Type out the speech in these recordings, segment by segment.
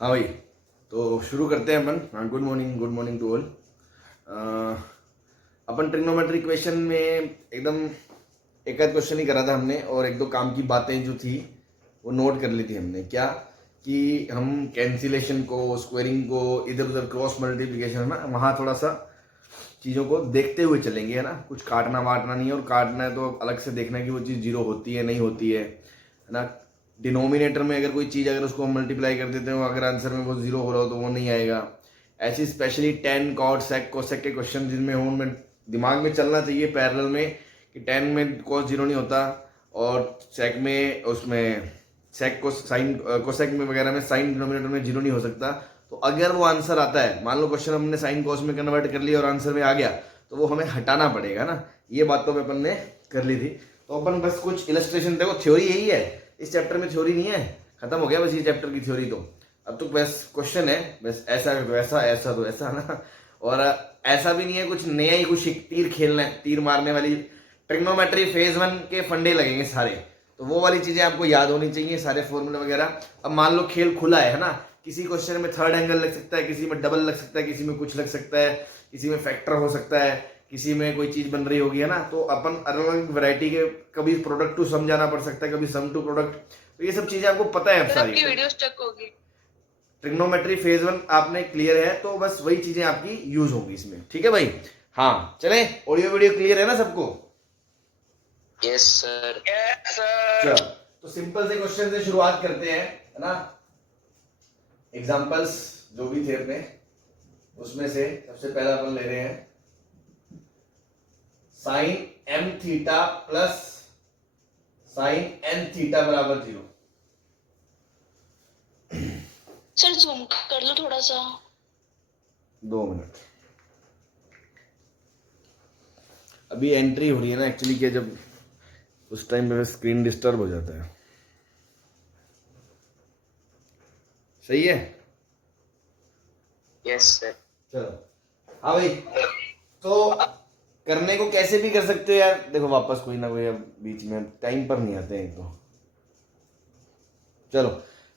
हाँ भाई, तो शुरू करते हैं अपन। हाँ, गुड मॉर्निंग टू ऑल। अपन ट्रिग्नोमेट्री इक्वेशन में एकदम एक आध क्वेश्चन ही करा था हमने, और एक दो काम की बातें जो थी वो नोट कर ली थी हमने। क्या कि हम कैंसिलेशन को, स्क्वेयरिंग को, इधर उधर क्रॉस मल्टीप्लिकेशन है ना, वहाँ थोड़ा सा चीज़ों को देखते हुए चलेंगे, है ना। कुछ काटना वाटना नहीं है, और काटना है तो अलग से देखना है कि वो चीज़ जीरो होती है नहीं होती है ना। डिनोमिनेटर में अगर कोई चीज़, अगर उसको हम मल्टीप्लाई कर देते हो, अगर आंसर में वो जीरो हो रहा हो तो वो नहीं आएगा। ऐसी specially tan cot sec cosec के क्वेश्चन जिनमें हो, उनमें दिमाग में चलना चाहिए पैरेलल में कि टेन में कॉस जीरो नहीं होता, और सेक में, उसमें सेक को साइन कोसेक में वगैरह में साइन डिनोमिनेटर में जीरो नहीं हो सकता। तो अगर वो आंसर आता है, मान लो क्वेश्चन हमने साइन कॉस में कन्वर्ट कर लिया और आंसर में आ गया, तो वो हमें हटाना पड़ेगा ना। ये बात तो अपन ने कर ली थी। तो अपन बस कुछ इलस्ट्रेशन, देखो थ्योरी यही है, इस चैप्टर में थ्योरी नहीं है, खत्म हो गया बस ये चैप्टर की थ्योरी। तो अब तो बस क्वेश्चन है, बस ऐसा तो ऐसा, ऐसा तो ऐसा ना। और ऐसा भी नहीं है कुछ नया ही, कुछ तीर खेलना है, तीर मारने वाली ट्रिग्नोमेट्री फेज 1 के फंडे लगेंगे सारे। तो वो वाली चीजें आपको याद होनी चाहिए, सारे फॉर्मूले वगैरह। अब मान लो खेल खुला है ना, किसी क्वेश्चन में थर्ड एंगल लग सकता है, किसी में डबल लग सकता है, किसी में कुछ लग सकता है, किसी में फैक्टर हो सकता है, किसी में कोई चीज बन रही होगी, है ना। तो अपन अलग अलग वैरायटी के, कभी प्रोडक्ट टू सम जाना पड़ सकता है, कभी सम टू प्रोडक्ट। तो ये सब चीजें आपको पता है अब सारी। आपकी वीडियो स्टक होगी। ट्रिग्नोमेट्री फेज 1 आपने क्लियर है, तो बस वही चीजें आपकी यूज होंगी इसमें, ठीक है भाई। हाँ चले, ऑडियो वीडियो क्लियर है ना सबको? Yes sir. चलो, तो सिंपल से क्वेश्चन से शुरुआत करते हैं, है ना। एग्जांपल्स जो भी थे अपने, उसमें से सबसे पहला अपन ले रहे हैं sine M theta plus sine N theta बराबर 0। सर जूम कर लो थोड़ा सा। 2 मिनट, अभी एंट्री हो रही है ना एक्चुअली, कि जब उस टाइम पे स्क्रीन डिस्टर्ब हो जाता है। सही है? Yes sir. चलो, हाँ भाई, तो करने को कैसे भी कर सकते हो यार। देखो वापस कोई ना कोई अब बीच में टाइम पर नहीं आते हैं तो। चलो,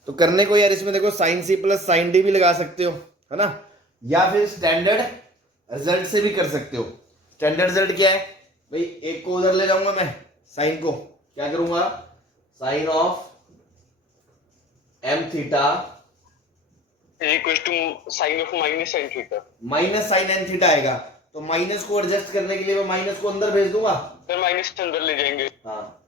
तो करने को यार इसमें देखो sine C plus sign D भी लगा सकते हो, है ना। या फिर स्टैंडर्ड रिजल्ट से भी कर सकते हो। स्टैंडर्ड रिजल्ट क्या है भाई, एक को उधर ले जाऊंगा मैं, साइन को क्या करूंगा, sine of M theta equal to sine of minus sign theta. Minus sine N theta आएगा। तो माइनस को एडजस्ट करने के लिए मैं माइनस को अंदर भेज दूंगा, फिर माइनस अंदर ले जाएंगे। हाँ।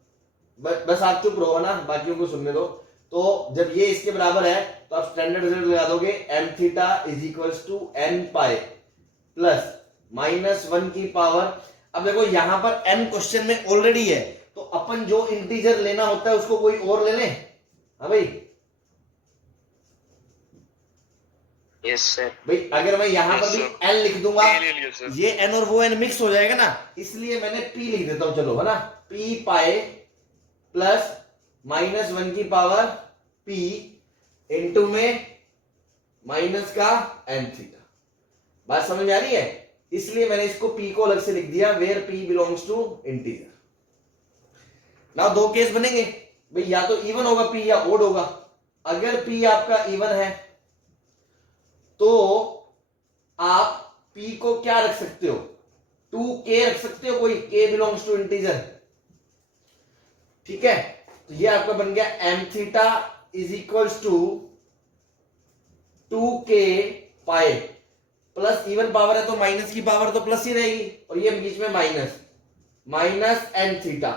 बस आप चुप रहो ना, बाकियों को सुनने दो। तो जब ये इसके बराबर है, तो आप स्टैंडर्ड रिजल्ट लगा दोगे, M theta is equals to N pi plus -1 की पावर। अब देखो यहां पर n क्वेश्चन में ऑलरेडी है, तो अपन जो इंटीजर लेना होता है उसको कोई और ले लें। हाँ भाई, यस सर। भाई अगर मैं यहां पर भी n लिख दूंगा, ये n और वो n मिक्स हो जाएगा ना, इसलिए मैंने p लिख देता हूं, चलो, है ना। p पाए प्लस -1 की पावर p इंटू में माइनस का n थीटा। बात समझ में आ रही है? इसलिए मैंने इसको p को अलग से लिख दिया, where p belongs to integer. Now दो केस बनेंगे भाई, या तो इवन होगा p या ओड होगा। अगर p आपका इवन है तो आप p को क्या रख सकते हो, 2k रख सकते हो, कोई k बिलोंग्स टू इंटीजर, ठीक है। तो ये आपका बन गया M theta is equals to 2k pi plus even power है तो माइनस की पावर तो प्लस ही रहेगी, और ये बीच में माइनस एन थीटा।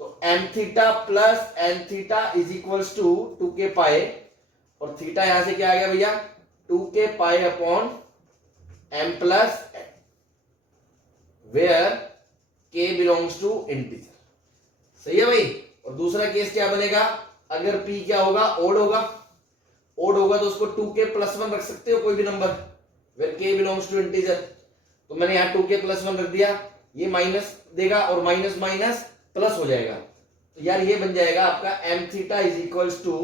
तो M theta plus N theta is equals to 2k pi, और थीटा यहां से क्या आ गया भैया, 2k pi upon M plus where k belongs to integer. सही है भाई। और दूसरा केस क्या बनेगा, अगर p क्या होगा, ओड होगा। ओड होगा तो उसको 2k प्लस 1 रख सकते हो, कोई भी number, where k belongs to integer. तो मैंने यहां 2k प्लस 1 रख दिया, ये माइनस देगा और माइनस माइनस प्लस हो जाएगा। तो यार ये बन जाएगा आपका M theta is equals to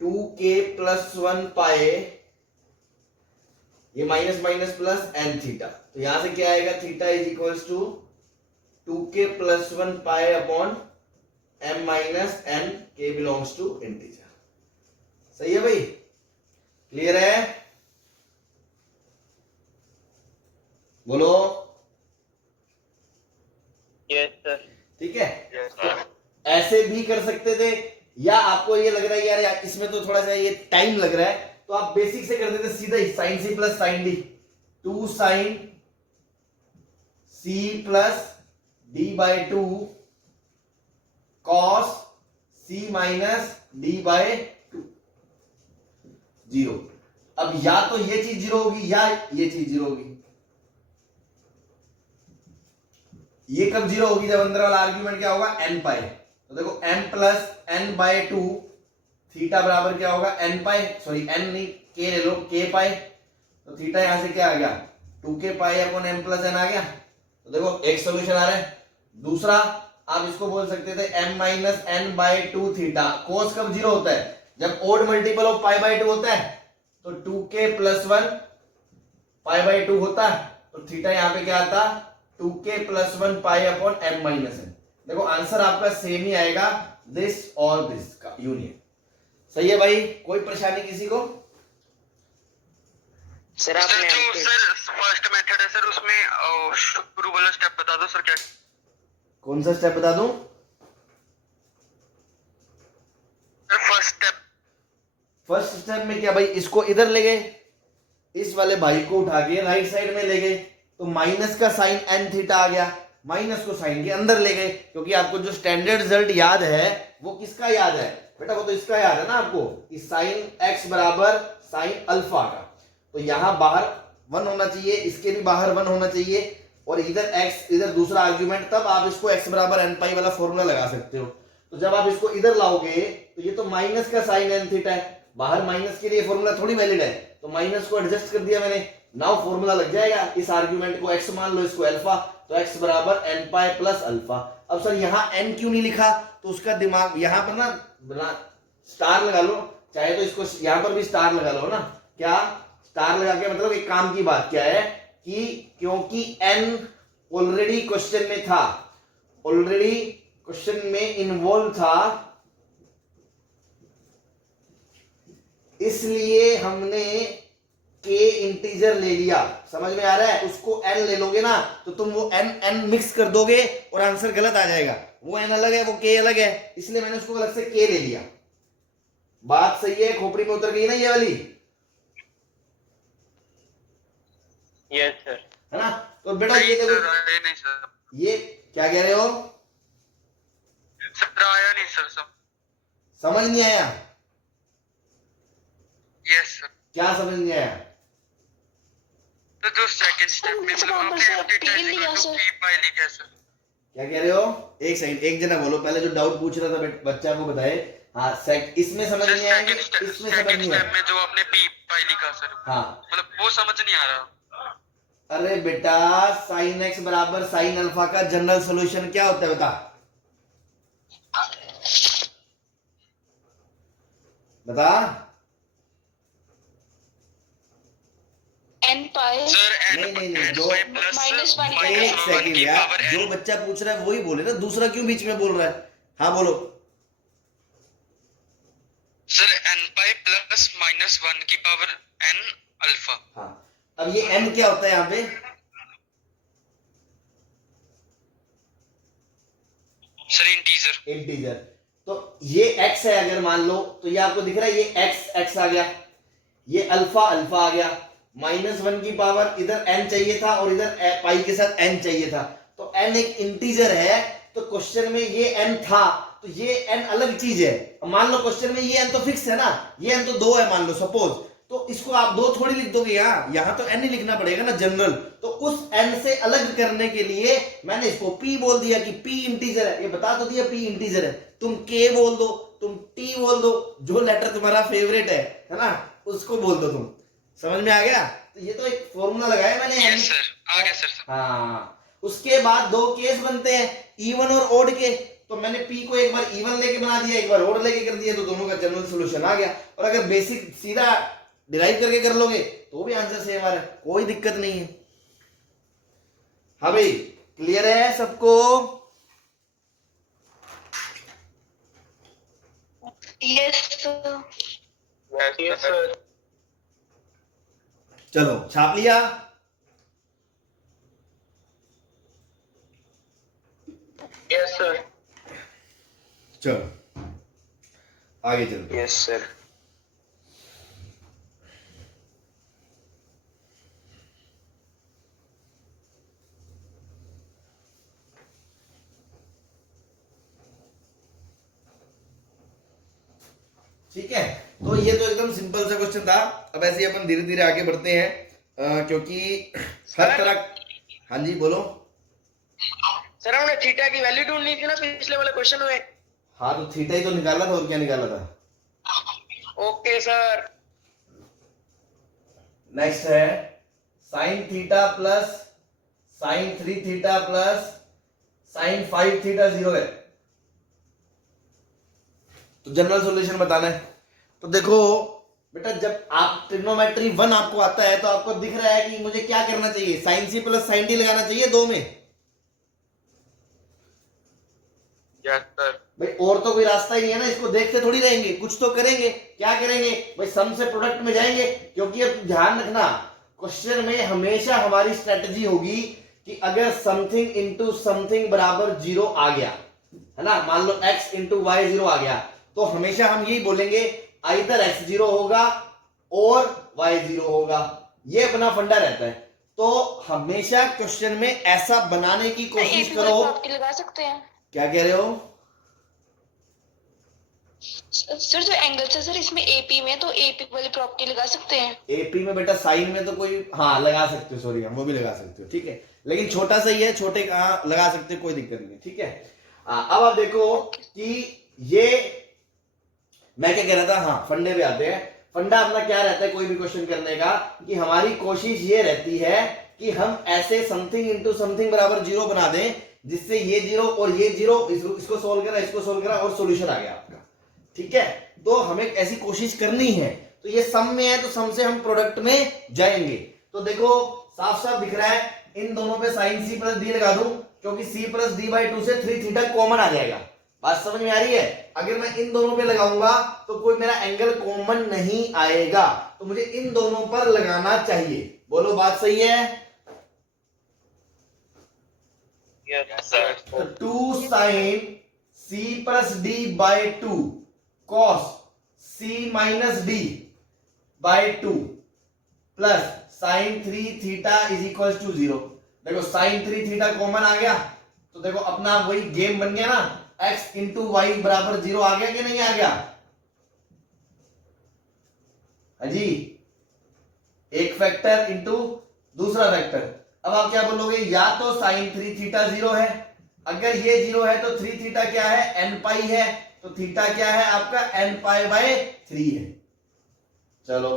2k plus 1 pi, ये minus minus plus N theta. तो यहां से क्या आएगा, theta is equals to 2k plus 1 pi upon m minus n, k belongs to integer. सही है भाई, क्लियर है, बोलो। Yes sir. ठीक है, यस तो सर। ऐसे भी कर सकते थे, या आपको ये लग रहा है यार इसमें तो थोड़ा सा ये टाइम लग रहा है, तो आप बेसिक से कर देते सीधा ही, sin C plus sign D, 2 sign C plus D by 2 cos C minus D by 2, 0। अब या तो ये चीज 0 होगी या ये चीज 0 होगी। ये कब 0 होगी? जब अंदर वाला आर्ग्यूमेंट क्या होगा? n पाई। तो देखो n plus n by 2 theta बराबर क्या होगा? n पाई, सॉरी n नहीं k ले लो, k पाई। तो थीटा यहां से क्या आ गया? 2k pi upon m plus n आ गया। तो देखो एक सोल्यूशन आ रहा है। दूसरा आप इसको बोल सकते थे m minus n by 2 theta. Cos कब 0 होता है? जब odd multiple of pi by 2 होता है। तो 2k प्लस 1 पाई बाई 2 होता है, तो थीटा यहां पे क्या आता? 2k plus 1 pi upon m minus n। देखो आंसर आपका सेम ही आएगा, दिस और दिस का यूनियन। सही है भाई, कोई परेशानी किसी को? सर आपने जो सर फर्स्ट मेथड है सर, उसमें शुरू वाला स्टेप बता दो सर। क्या कौन सा स्टेप बता दूं? Sir first step. First step में क्या भाई, इसको इधर ले गए, इस वाले भाई को उठा के राइट साइड में ले गए, तो माइनस का साइन n थीटा आ गया, माइनस को साइन के अंदर ले गए। क्योंकि आपको जो स्टैंडर्ड रिजल्ट याद है वो किसका याद है बेटा? वो तो इसका याद है ना आपको, कि साइन x बराबर साइन अल्फा का। तो यहां बाहर 1 होना चाहिए, इसके भी बाहर 1 होना चाहिए, और इधर x, इधर दूसरा आर्ग्यूमेंट, तब आप इसको x बराबर n पाई वाला फॉर्मूला लगा सकते हो। तो जब आप इसको इधर लाओगे तो ये तो माइनस का साइन n थीटा है, बाहर माइनस के लिए फॉर्मूला थोड़ी वैलिड है, तो माइनस को एडजस्ट कर दिया मैंने। नाउ फॉर्मूला लग जाएगा, इस आर्ग्यूमेंट को x मान लो, इसको अल्फा, तो x बराबर n पाई प्लस अल्फा। अब सर यहाँ n क्यों नहीं लिखा? तो उसका दिमाग यहाँ पर ना स्टार लगा लो, चाहे तो इसको यहाँ पर भी स्टार लगा लो ना। क्या स्टार लगा के मतलब एक काम की बात क्या है कि क्योंकि n ऑलरेडी क्वेश्चन में था, ऑलरेडी क्वेश्चन में इन्वॉल्व था, इसलिए हमने k इंटीजर ले लिया। समझ में आ रहा है? उसको n ले लोगे ना तो तुम वो n मिक्स कर दोगे और आंसर गलत आ जाएगा। वो n अलग है, वो k अलग है, इसलिए मैंने उसको अलग से k ले लिया। बात सही है? खोपड़ी में उतर गई ना ये वाली? Yes sir. है ना? तो बेटा ये देखो, नहीं सर, ये क्या कह रहे हो? सर आया नहीं सर, समझ नहीं आया? Yes sir. क्या समझ नहीं आया? तो जो सेकंड स्टेप में मतलब आपने पी लिया सर। क्या कह रहे हो? एक सेकंड, एक जना बोलो, पहले जो डाउट पूछ रहा था बच्चा वो बताए। हाँ, इसमें समझ नहीं आया, इसमें समझ नहीं आया। में जो आपने पी पाई लिखा सर, हाँ, मतलब वो समझ नहीं आ रहा। अरे बेटा, साइन x बराबर साइन अल्फा का जनरल सॉल्यूशन क्या होता है बता? बता। n पाई। नहीं, जो माइनस 1 एक सेकंड यार, जो बच्चा पूछ रहा है वही बोले ना, दूसरा क्यों बीच में बोल रहा है? हाँ बोलो sir. n pi plus minus 1 की पावर n अल्फा। हाँ, अब ये n क्या होता है यहाँ पे? Sir integer. इंटीजर। तो ये x है अगर मान लो, तो ये आपको दिख रहा है, ये x आ गया, ये अल्फा आ गया, -1 की पावर, इधर n चाहिए था और इधर पाई के साथ n चाहिए था। तो n एक इंटीजर है, तो क्वेश्चन में ये n था, तो ये n अलग चीज है। मान लो क्वेश्चन में ये n तो फिक्स है ना, ये n तो 2 है मान लो सपोज, तो इसको आप 2 थोड़ी लिख दोगे, यहाँ तो n ही लिखना पड़ेगा ना जनरल। तो उस n से अलग करने के लिए मैंने इसको p बोल दिया कि p इंटीजर है, ये बता तो दिया p इंटीजर है। तुम k बोल दो, तुम t बोल दो, जो लेटर तुम्हारा फेवरेट है ना, उसको बोल दो तुम। समझ में आ गया? तो ये तो एक फॉर्मूला लगाया मैंने। यस सर, आ गया सर। हाँ, उसके बाद 2 केस बनते हैं, इवन और ओड के। तो मैंने p को एक बार इवन लेके बना दिया, एक बार ओड लेके कर दिया, तो दोनों का जनरल सॉल्यूशन आ गया। और अगर बेसिक सीधा डिराइव करके कर लोगे तो भी आंसर सेम आ रहा है, कोई दिक्कत नहीं है। हाँ भाई, क्लियर है सबको? Yes sir. Yes sir. चलो छाप लिया। Yes sir. चलो आगे चलते हैं। Yes sir. ठीक है, तो ये तो एकदम सिंपल सा क्वेश्चन था। अब ऐसे ही अपन धीरे धीरे आगे बढ़ते हैं, क्योंकि हर तरह। हाँ जी बोलो। सर हमने थीटा की वैल्यू ढूंढनी थी ना पिछले वाले क्वेश्चन में। हाँ तो थीटा ही तो निकाला था, और क्या निकाला था। Okay sir. नेक्स्ट है sign theta plus sine 3 theta plus sign 5 theta 0 है, तो जनरल सॉल्यूशन बताना है। तो देखो बेटा, जब आप ट्रिग्नोमेट्री 1 आपको आता है तो आपको दिख रहा है कि मुझे क्या करना चाहिए, sine C plus sign D लगाना चाहिए दो में। Yes sir. भाई और तो कोई रास्ता ही नहीं है ना, इसको देखते थोड़ी रहेंगे, कुछ तो करेंगे। क्या करेंगे भाई, सम से प्रोडक्ट में जाएंगे। क्योंकि अब ध्यान रखना, क्वेश्चन में हमेशा हमारी स्ट्रेटजी होगी कि अगर समथिंग इंटू समथिंग बराबर 0 आ गया है ना, मान लो x इंटू वाई 0 आ गया, तो हमेशा हम यही बोलेंगे आइदर x 0 होगा और y 0 होगा। ये अपना फंडा रहता है। तो हमेशा क्वेश्चन में ऐसा बनाने की कोशिश करो। लगा सकते हैं क्या कह रहे हो सर, जो एंगल है सर इसमें एपी में, तो एपी वाली प्रॉपर्टी लगा सकते हैं। एपी में बेटा साइन में तो कोई, हाँ लगा सकते हो, सॉरी हम वो भी लगा सकते हो, ठीक है, लेकिन छोटा सा ही है, छोटे का लगा सकते हो, कोई दिक्कत नहीं, ठीक है। अब आप देखो कि ये मैं क्या कह रहा था, हाँ फंडे पे आते हैं। फंडा अपना क्या रहता है कोई भी क्वेश्चन करने का, कि हमारी कोशिश ये रहती है कि हम ऐसे समथिंग इंटू समथिंग बराबर 0 बना दें, जिससे ये 0 और ये 0, इसको सोल्व करा, इसको सोल्व करा और सॉल्यूशन आ गया आपका, ठीक है। तो हमें ऐसी कोशिश करनी है। तो ये सम में है, तो सम से हम प्रोडक्ट में जाएंगे। तो देखो साफ साफ दिख रहा है, इन दोनों पे साइन सी प्लस डी लगा दूं, क्योंकि सी प्लस डी बाई 2 से 3 थीटा कॉमन आ जाएगा। बात समझ में आ रही है। अगर मैं इन दोनों पे लगाऊंगा तो कोई मेरा एंगल कॉमन नहीं आएगा, तो मुझे इन दोनों पर लगाना चाहिए। बोलो बात सही है। Yes sir. 2 sign C plus D by 2 cos C minus D by 2 plus sine 3 theta is equal to 0। देखो साइन 3 थीटा कॉमन आ गया, तो देखो अपना वही गेम बन गया ना, x इंटू वाई बराबर 0 आ गया कि नहीं आ गया। जी, एक फैक्टर इंटू दूसरा फैक्टर। अब आप क्या बोलोगे, या तो साइन 3 थीटा 0 है, अगर ये 0 है तो 3 थीटा क्या है, n पाई है, तो थीटा क्या है आपका n पाई बाय 3 है। चलो,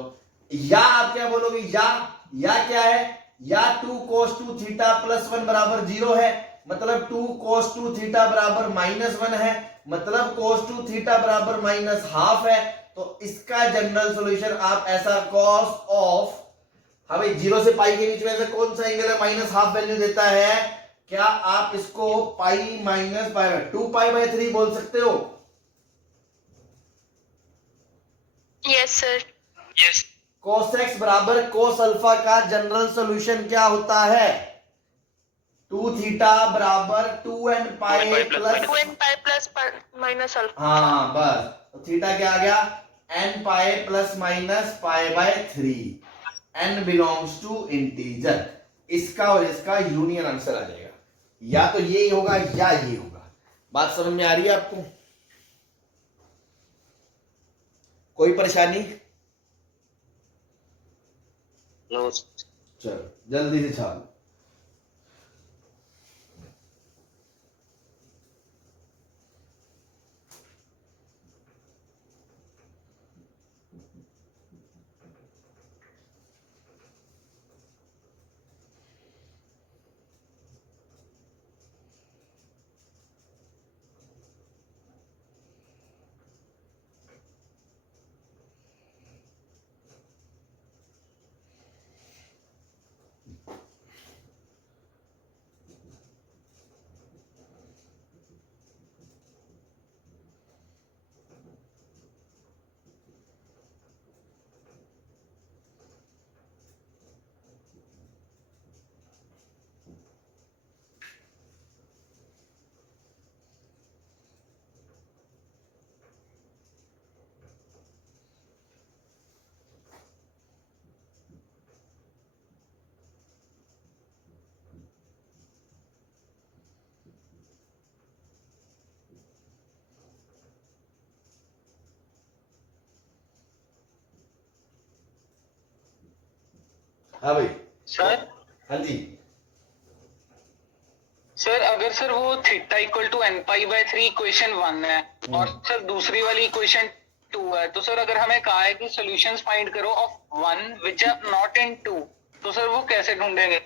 या आप क्या बोलोगे, या क्या है, या 2 cos 2 थीटा प्लस 1 बराबर 0 है, मतलब 2 cos 2 थीटा बराबर माइनस 1 है, मतलब cos 2 थीटा बराबर माइनस हाफ है। तो इसका जनरल सॉल्यूशन आप ऐसा cos ऑफ, हाँ भाई 0 से पाई के बीच में ऐसा कौन सा एंगल है माइनस हाफ वैल्यू देता है, क्या आप इसको pi minus pi by 2 pi by 3 बोल सकते हो। Yes sir. Yes. cos x बराबर cos अल्फा का जनरल सॉल्यूशन क्या होता है, 2 थीटा बराबर 2n pi plus 2n pi plus minus alpha. हाँ बस, तो थीटा क्या आ गया, n pi plus minus pi by 3, n belongs to integer. इसका और इसका यूनियन आंसर आ जाएगा, या तो ये होगा या ये होगा। बात समझ में आ रही है आपको, कोई परेशानी। नो। चलो जल्दी से छाप। हाँ भाई, सर हाँ जी, सर अगर सर वो theta equal to N pi by 3 equation 1 है और सर दूसरी वाली इक्वेशन 2 है, तो सर अगर हमें कहा है कि सॉल्यूशंस फाइंड करो of 1 which are not in 2, तो सर वो कैसे ढूंढेंगे?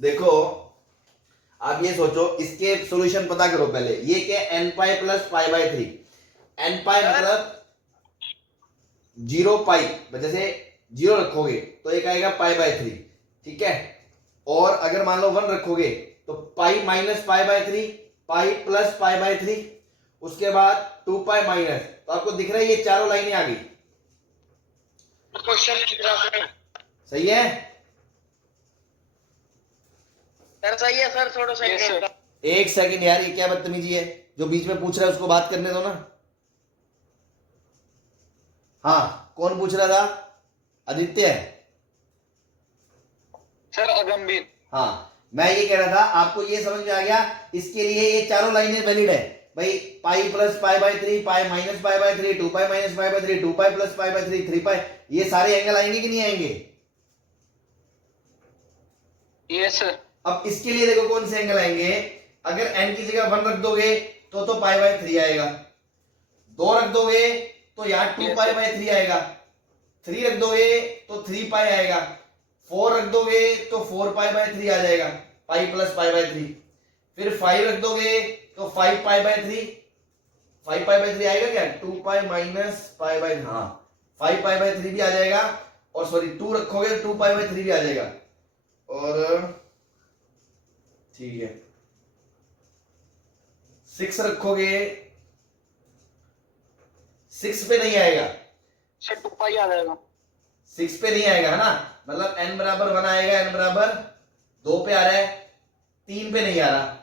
देखो आप ये सोचो, इसके सॉल्यूशन पता करो पहले। ये क्या, n pi plus pi by 3। N pi मतलब 0 पाई, जैसे 0 रखोगे तो एक आएगा पाई बाय 3, ठीक है। और अगर मान लो 1 रखोगे तो पाई minus pi by 3, pi plus pi by 3, उसके बाद 2 पाई माइनस। तो आपको दिख रहा है ये चारों लाइनें आ गई। क्वेश्चन सही है सर? सही है सर, थोड़ा सही। एक सेकंड यार, ये क्या बदतमीजी है, जो बीच में पूछ रहा है उसको बात करने दो ना। हाँ, कौन पूछ रहा था? आदित्य है। सर अगंभीर। हाँ, मैं ये कह रहा था, आपको ये समझ में आ गया? इसके लिए ये चारों लाइनें वैलिड है भाई। पाई plus pi by 3, pi minus pi by 3, 2 pi minus pi by 3, 2 pi plus pi by 3, 3 पाई, ये सारे एंगल आएंगे कि नहीं आएंगे? Yes sir. अब इसके लिए देखो कौन से एंगल आएंगे। अगर n की जगह 1 रख दोगे तो पाई बाय 3 आएगा, 2 रख दोगे तो यहाँ 2 पाई बाय 3 आएगा, 3 रख दोगे तो 3 पाई आएगा, 4 रख दोगे तो 4 पाई बाय 3 आ जाएगा, पाई प्लस पाई बाय 3। फिर 5 रख दोगे तो 5 पाई बाय 3, 5 पाई बाय 3 आएगा क्या? 2 पाई माइनस पाई बाय, हाँ 5 पाई बाय 3 भी आ जाएगा। और सॉरी 2 रखोगे तो 2 पाई बाय 3 भी आ जाएगा। और ठीक है, 6 रखोगे, 6 पे नहीं आएगा सर 2 पाई आ जाएगा। 6 पे नहीं आएगा, है ना? मतलब n बराबर 1 आएगा, n बराबर 2 पे आ रहा है, 3 पे नहीं आ रहा,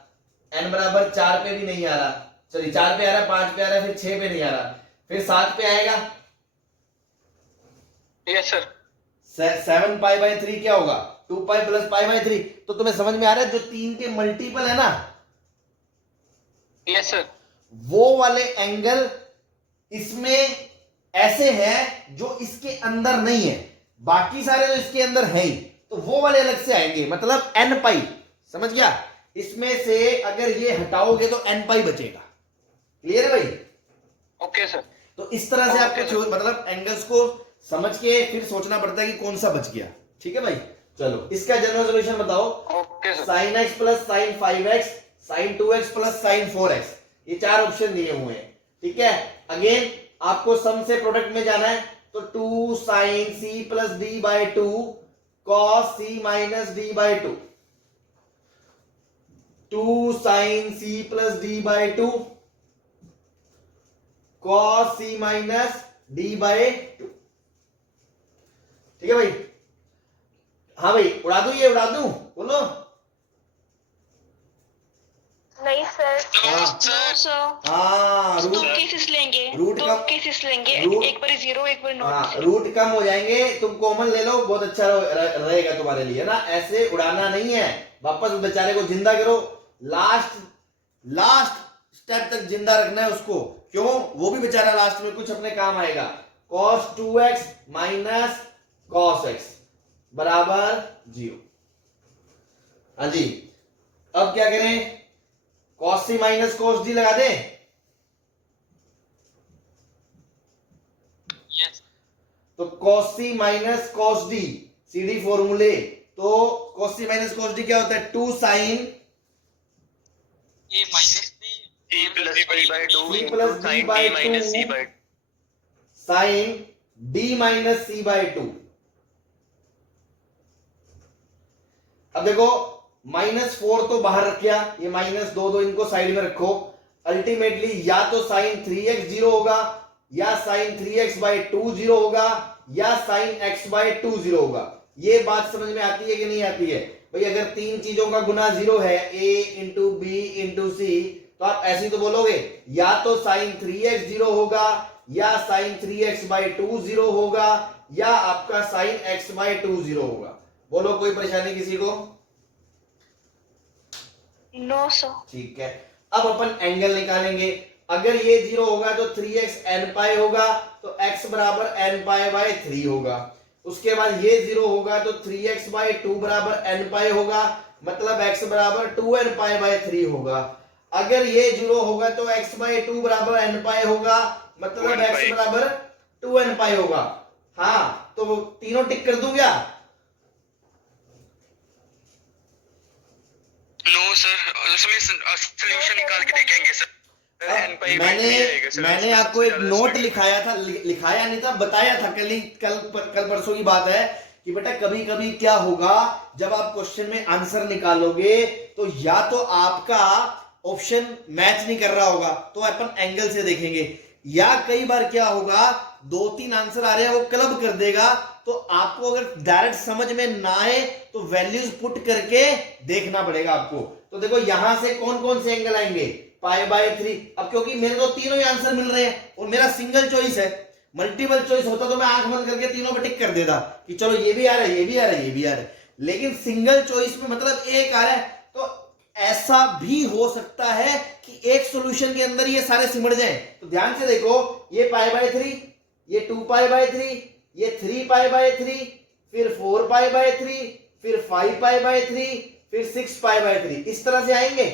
n बराबर 4 पे भी नहीं आ रहा, सॉरी 4 पे आ रहा है, 5 पे आ रहा है, फिर 6 पे नहीं आ रहा, फिर 7 पे आएगा। Yes sir. 7 पाई बाय 3 क्या होगा? 2 पाई प्लस पाई बाय 3। तो तुम्हें समझ में आ रहा है, जो 3 के मल्टीपल है ना, यस सर। वो वाले एंगल इसमें ऐसे हैं जो इसके अंदर नहीं है, बाकी सारे तो इसके अंदर है ही, तो वो वाले अलग से आएंगे। मतलब n पाई, समझ गया? इसमें से अगर ये हटाओगे तो n पाई बचेगा। क्लियर है भाई? Okay sir. तो इस तरह से आपको मतलब एंगल्स को समझ के फिर सोचना पड़ता है कि कौन सा बच गया। ठीक है भाई, चलो इसका जनरल सॉल्यूशन बताओ। Okay sir. Sine x plus sine 5x, sine 2x plus sine 4x, ये 4 ऑप्शन दिए हुए हैं। ठीक है, अगेन आपको सम से प्रोडक्ट में जाना है, तो 2 sine c plus D by 2 cos c minus D by 2, 2 sine c plus D by 2 cos c minus D by 2। ठीक है भाई? हाँ भाई, उड़ा दूं, ये उड़ा दूं, बोलो। नहीं सर। हाँ। No sir. हाँ, दो रूट केसेस लेंगे, रूट दो का केसेस लेंगे, रूट- एक बार 0 एक बार नॉट। हाँ, रूट कम हो जाएंगे, तुम कॉमन ले लो, बहुत अच्छा रहेगा तुम्हारे लिए ना। ऐसे उड़ाना नहीं है, वापस उस बेचारे को जिंदा करो, लास्ट स्टेप तक जिंदा रखना है उसको। क्यों? वो भी बेचारा लास्ट में कुछ अपने काम आएगा। cos 2x minus cos x बराबर 0। हाँ जी, अब क्या करें? cos c minus cos d लगा दें। यस। तो cos c minus cos d, सीधी फॉर्मूले, तो cos c minus cos d क्या होता है? 2 sine A minus c plus d by 2 c plus d by 2 sine d minus c by 2। अब देखो, -4 तो बाहर रख लिया, ये -2 इनको साइड में रखो। अल्टीमेटली या तो साइन 3x 0 होगा, या साइन 3x बाई 2 0 होगा, या साइन x बाई 2 0 होगा। ये बात समझ में आती है कि नहीं आती है भाई? अगर 3 चीजों का गुना 0 है, a इंटू बी इंटू सी, तो आप ऐसे तो बोलोगे, या तो साइन 3x 0 होगा, या साइन 3x बाई 2 0 होगा, या आपका साइन x बाई 2 0 होगा। बोलो, कोई परेशानी किसी को? No sir. ठीक है, अब अपन एंगल निकालेंगे। अगर ये 0 होगा तो 3x n पाई होगा, तो x बराबर n पाई बाई 3 होगा। उसके बाद ये 0 होगा तो 3x/2 बराबर n पाई होगा, मतलब x बराबर 2n पाई बाय 3 होगा। अगर ये 0 होगा तो x/2 बराबर n पाई होगा, मतलब x बराबर 2n पाई होगा। हाँ, तो तीनों टिक कर दूं क्या? नो सर, उसमें सॉल्यूशन निकाल के देखेंगे सर। मैंने आपको एक नोट लिखाया था, लिखाया नहीं था, बताया था कल परसों की बात है कि बेटा कभी कभी क्या होगा, जब आप क्वेश्चन में आंसर निकालोगे तो या तो आपका ऑप्शन मैच नहीं कर रहा होगा तो अपन एंगल से देखेंगे, या कई बार क्या होगा 2-3 आंसर आ रहे हैं वो क्लब कर देगा, तो आपको अगर डायरेक्ट समझ में ना आए तो वैल्यूज पुट करके देखना पड़ेगा आपको। तो देखो यहां से कौन कौन से एंगल आएंगे, π/3। अब क्योंकि मेरे तो तीनों ही आंसर मिल रहे हैं और मेरा सिंगल चॉइस है, मल्टीपल चॉइस होता तो मैं आंख बंद करके तीनों पे टिक कर देता कि चलो ये भी आ रहा है, ये भी आ रहा है, ये भी आ रहा है, लेकिन सिंगल चॉइस में मतलब एक आ रहा है। तो ऐसा भी हो सकता है कि एक सॉल्यूशन के अंदर ये सारे सिमट जाएं। तो ध्यान से देखो, ये π/3, ये 2π/3, ये 3π/3, फिर 4π/3, फिर 5π/3, फिर 6π/3, इस तरह से आएंगे।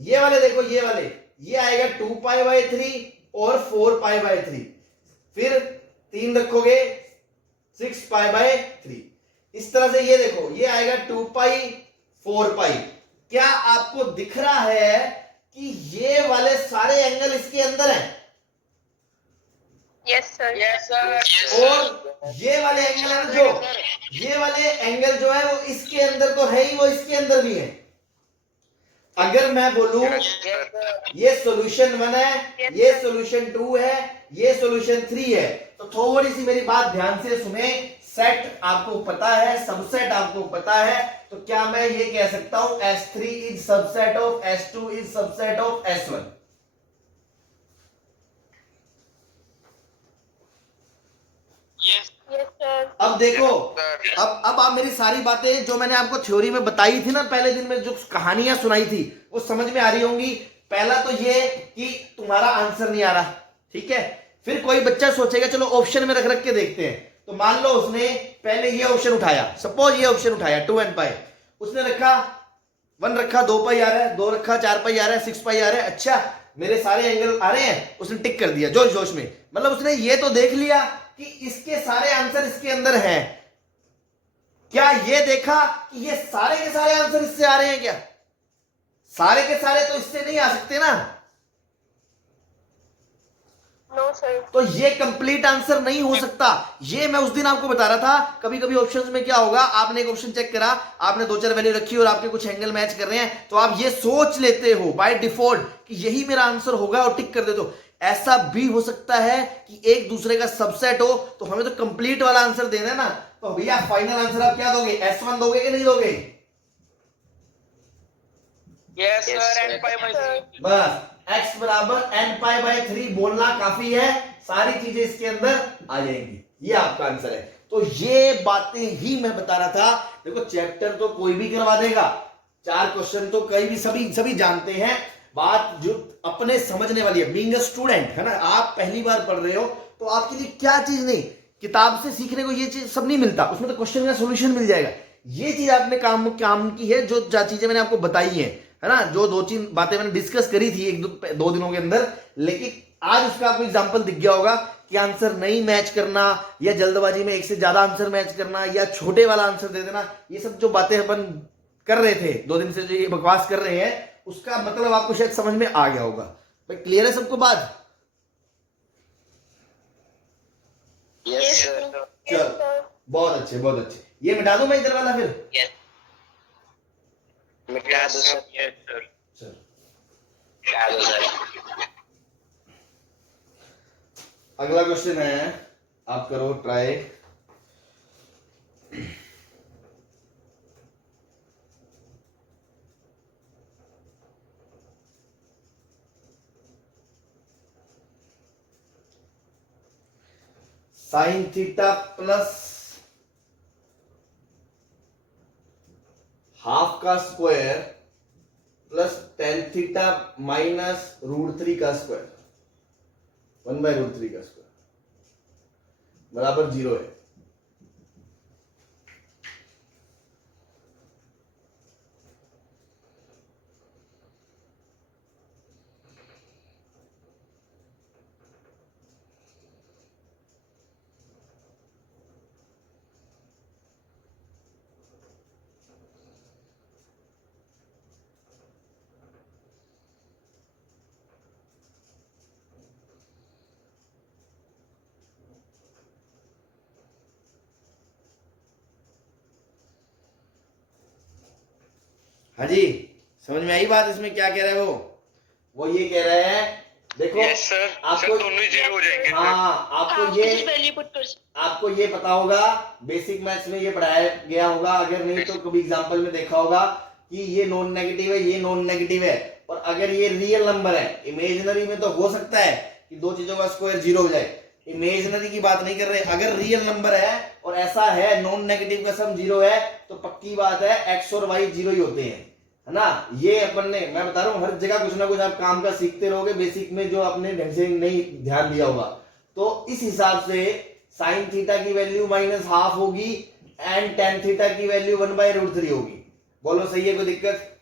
ये वाले देखो, ये वाले ये आएगा 2π/3 और 4π/3, फिर 3 रखोगे 6π/3, इस तरह से ये देखो ये आएगा 2π 4π। क्या आपको दिख रहा है कि ये वाले सारे एंगल इसके अंदर हैं? Yes sir. Yes sir. और ये वाले एंगल है ना, जो ये वाले एंगल जो है वो इसके अंदर तो है ही, वो इसके अंदर भी है। अगर मैं बोलूं ये सॉल्यूशन 1 है, ये सॉल्यूशन 2 है, ये सॉल्यूशन 3 है, तो थोड़ी सी मेरी बात ध्यान से सुने। सेट आपको पता है, सबसेट आपको पता है, तो क्या मैं ये कह सकता हूं S3 is subset of S2 is subset of S1? Yes sir. अब देखो, अब आप मेरी सारी बातें जो मैंने आपको थ्योरी में बताई थी ना, पहले दिन में जो कहानियां सुनाई थी, वो समझ में आ रही होंगी। पहला तो ये कि तुम्हारा आंसर नहीं आ रहा, ठीक है। फिर कोई बच्चा सोचेगा चलो ऑप्शन में रख रख के देखते हैं, तो मान लो उसने पहले ये ऑप्शन उठाया, सपोज ये ऑप्शन उठाया 2n पाई, उसने रखा 1 रखा 2 पाई आ रहा है, 2 रखा 4 पाई आ रहा है, 6 पाई आ रहा है, अच्छा मेरे सारे एंगल आ रहे हैं, उसने टिक कर दिया जोश जोश में। मतलब उसने ये तो देख लिया कि इसके सारे आंसर इसके अंदर हैं, क्या ये देखा कि ये सारे के सारे आंसर इससे आ रहे हैं? क्या सारे के सारे तो इससे नहीं आ सकते ना, नो सर। तो ये कंप्लीट आंसर नहीं हो सकता। ये मैं उस दिन आपको बता रहा था, कभी कभी ऑप्शंस में क्या होगा, आपने एक ऑप्शन चेक करा, आपने 2-4 वैल्यू रखी और आपके कुछ एंगल मैच कर रहे हैं, तो आप ये सोच लेते हो बाय डिफॉल्ट कि यही मेरा आंसर होगा और टिक कर देते हो। ऐसा भी हो सकता है कि एक दूसरे का सबसेट हो, तो हमें तो कंप्लीट वाला आंसर देना है ना, तो भैया फाइनल आंसर आप क्या दोगे, S1 दोगे कि नहीं दोगे? Yes sir, n/3। बस x बराबर n/3 बोलना काफी है, सारी चीजें इसके अंदर आ जाएंगी, ये आपका आंसर है। तो ये बातें ही मैं बता रहा था। देखो चैप्टर तो कोई भी करवा देगा, 4 क्वेश्चन तो कई भी सभी जानते हैं, बात जो अपने समझने वाली है, बीइंग अ स्टूडेंट है ना, आप पहली बार पढ़ रहे हो तो आपके लिए क्या चीज नहीं, किताब से सीखने को ये चीज सब नहीं मिलता, उसमें तो क्वेश्चन का सॉल्यूशन मिल जाएगा। ये चीज आपने काम की है, जो चीजें मैंने आपको बताई है ना, जो 2-3 बातें मैंने डिस्कस करी थी 1-2 दिनों के अंदर, लेकिन आज उसका आपको एग्जांपल दिख गया होगा कि आंसर नहीं मैच करना, या जल्दबाजी में एक से ज्यादा आंसर मैच करना, या छोटे वाला आंसर दे देना, ये सब जो बातें अपन कर रहे थे 2 दिन से, जो ये बकवास कर रहे हैं, उसका मतलब आपको शायद समझ में आ गया होगा। भाई क्लियर है सबको बात? Yes sir. चल बहुत अच्छे, बहुत अच्छे। ये मिटा दूं मैं इधर वाला फिर? यस मिटा दो सर। Yes sir. चल मिटा दो सर। अगला क्वेश्चन है, आप करो try. Sin theta plus half का square plus tan theta minus √3 का स्क्वायर, 1/√3 का स्क्वायर बराबर 0 है। हाँ जी, समझ में आई बात? इसमें क्या कह रहा है वो ये कह रहा है, देखो यस सर, सर आपको, दोनों ही जीरो हो जाएंगे। हाँ आपको हाफ ये की वैल्यू पुट कर सकते आपको ये पता होगा, बेसिक मैथ्स में ये पढ़ाया गया होगा, अगर नहीं तो कभी एग्जांपल में देखा होगा कि ये नॉन नेगेटिव है, ये नॉन नेगेटिव है, और अगर ये रियल नंबर है, इमेजिनरी में तो हो सकता है कि दो चीजों का स्क्वायर जीरो हो जाए, इमेजिनरी की बात नहीं कर रहे, अगर रियल नंबर है और ऐसा है नॉन नेगेटिव का सम जीरो है तो पक्की बात है एक्स और वाई जीरो ही होते हैं, है ना। ये अपन ने, मैं बता रहा हूँ, हर जगह कुछ ना कुछ आप काम का सीखते रहोगे बेसिक में, जो आपने ढंग से नहीं ध्यान दिया होगा। तो इस हिसाब से साइन थीटा की वैल्यू माइनस हाफ होगी एंड टेन थीटा की वैल्यू 1/√3 होगी। बोलो सही है, कोई दिक्कत?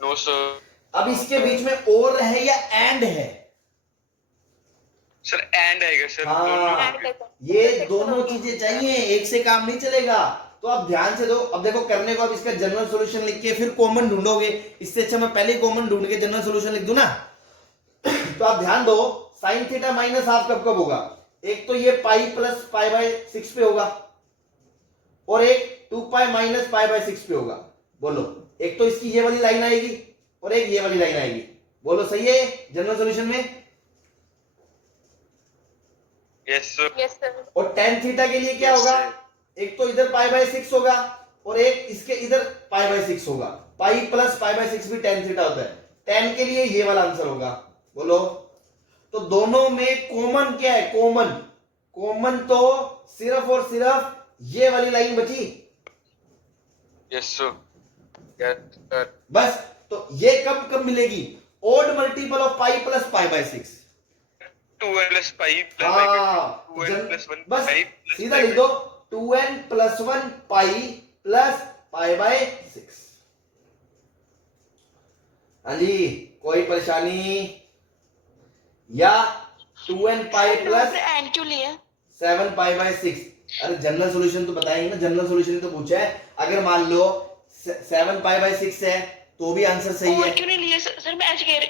No sir. अब इसके बीच में और है या एंड है? सर एंड आएगा सर। हाँ, ये दोनों चीजें चाहिए, एक से काम नहीं चलेगा। तो आप ध्यान से दो। अब देखो करने को, अब इसका जनरल सॉल्यूशन लिख के फिर कॉमन ढूंढोगे, इससे अच्छा मैं पहले कॉमन ढूंढ के जनरल सॉल्यूशन लिख दूं ना। तो आप ध्यान दो, साइन थीटा माइनस हाफ कब कब होगा? एक तो ये पाई प्लस पाई बाय 6 पे होगा, और एक 2 पाई माइनस पाई बाय 6 पे होगा। बोलो, एक तो इसकी ये वाली लाइन आएगी और एक ये वाली लाइन आएगी। बोलो सही है जनरल सॉल्यूशन में? Yes sir. Yes sir. और टेन थीटा के लिए क्या होगा? एक तो इधर पाई बाय 6 होगा और एक इसके इधर पाई बाय 6 होगा। पाई प्लस पाई बाय 6 भी टेन थीटा होता है। टेन के लिए ये वाला आंसर होगा। बोलो, तो दोनों में कॉमन क्या है? कॉमन तो सिर्फ और सिर्फ ये वाली लाइन बची। Yes sir. Yes sir. बस, तो ये कब कब मिलेगी? Odd multiple of pi plus pi by 6। 2n plus pi plus हाँ, 2n प्लस 1 बस पाई सीधा लिख दो, 2n plus 1 pi plus pi by 6। हाँ जी, कोई परेशानी? या 2n पाई प्लस एंड क्यों लिया? 7 पाई बाय 6। अरे जनरल सॉल्यूशन तो बताएंगे ना, जनरल सॉल्यूशन तो पूछा है। अगर मान लो 7 पाई बाय 6 है तो भी आंसर सही और है। क्यों नहीं लिया सर? मैं आज कह रही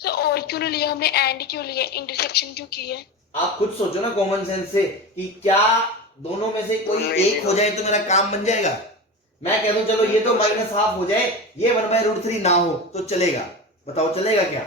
सर, और क्यों नहीं लिया हमने? एंड क्यों लिया? इंटरसेक्शन क्यों की है? आप खुद सोचो ना कॉमन सेंस से कि क्या दोनों में से कोई एक हो जाए तो मेरा काम बन जाएगा। मैं कह दूं चलो ये तो माइनस हाफ हो जाए, ये 1/√3 ना हो तो चलेगा। बताओ चलेगा क्या?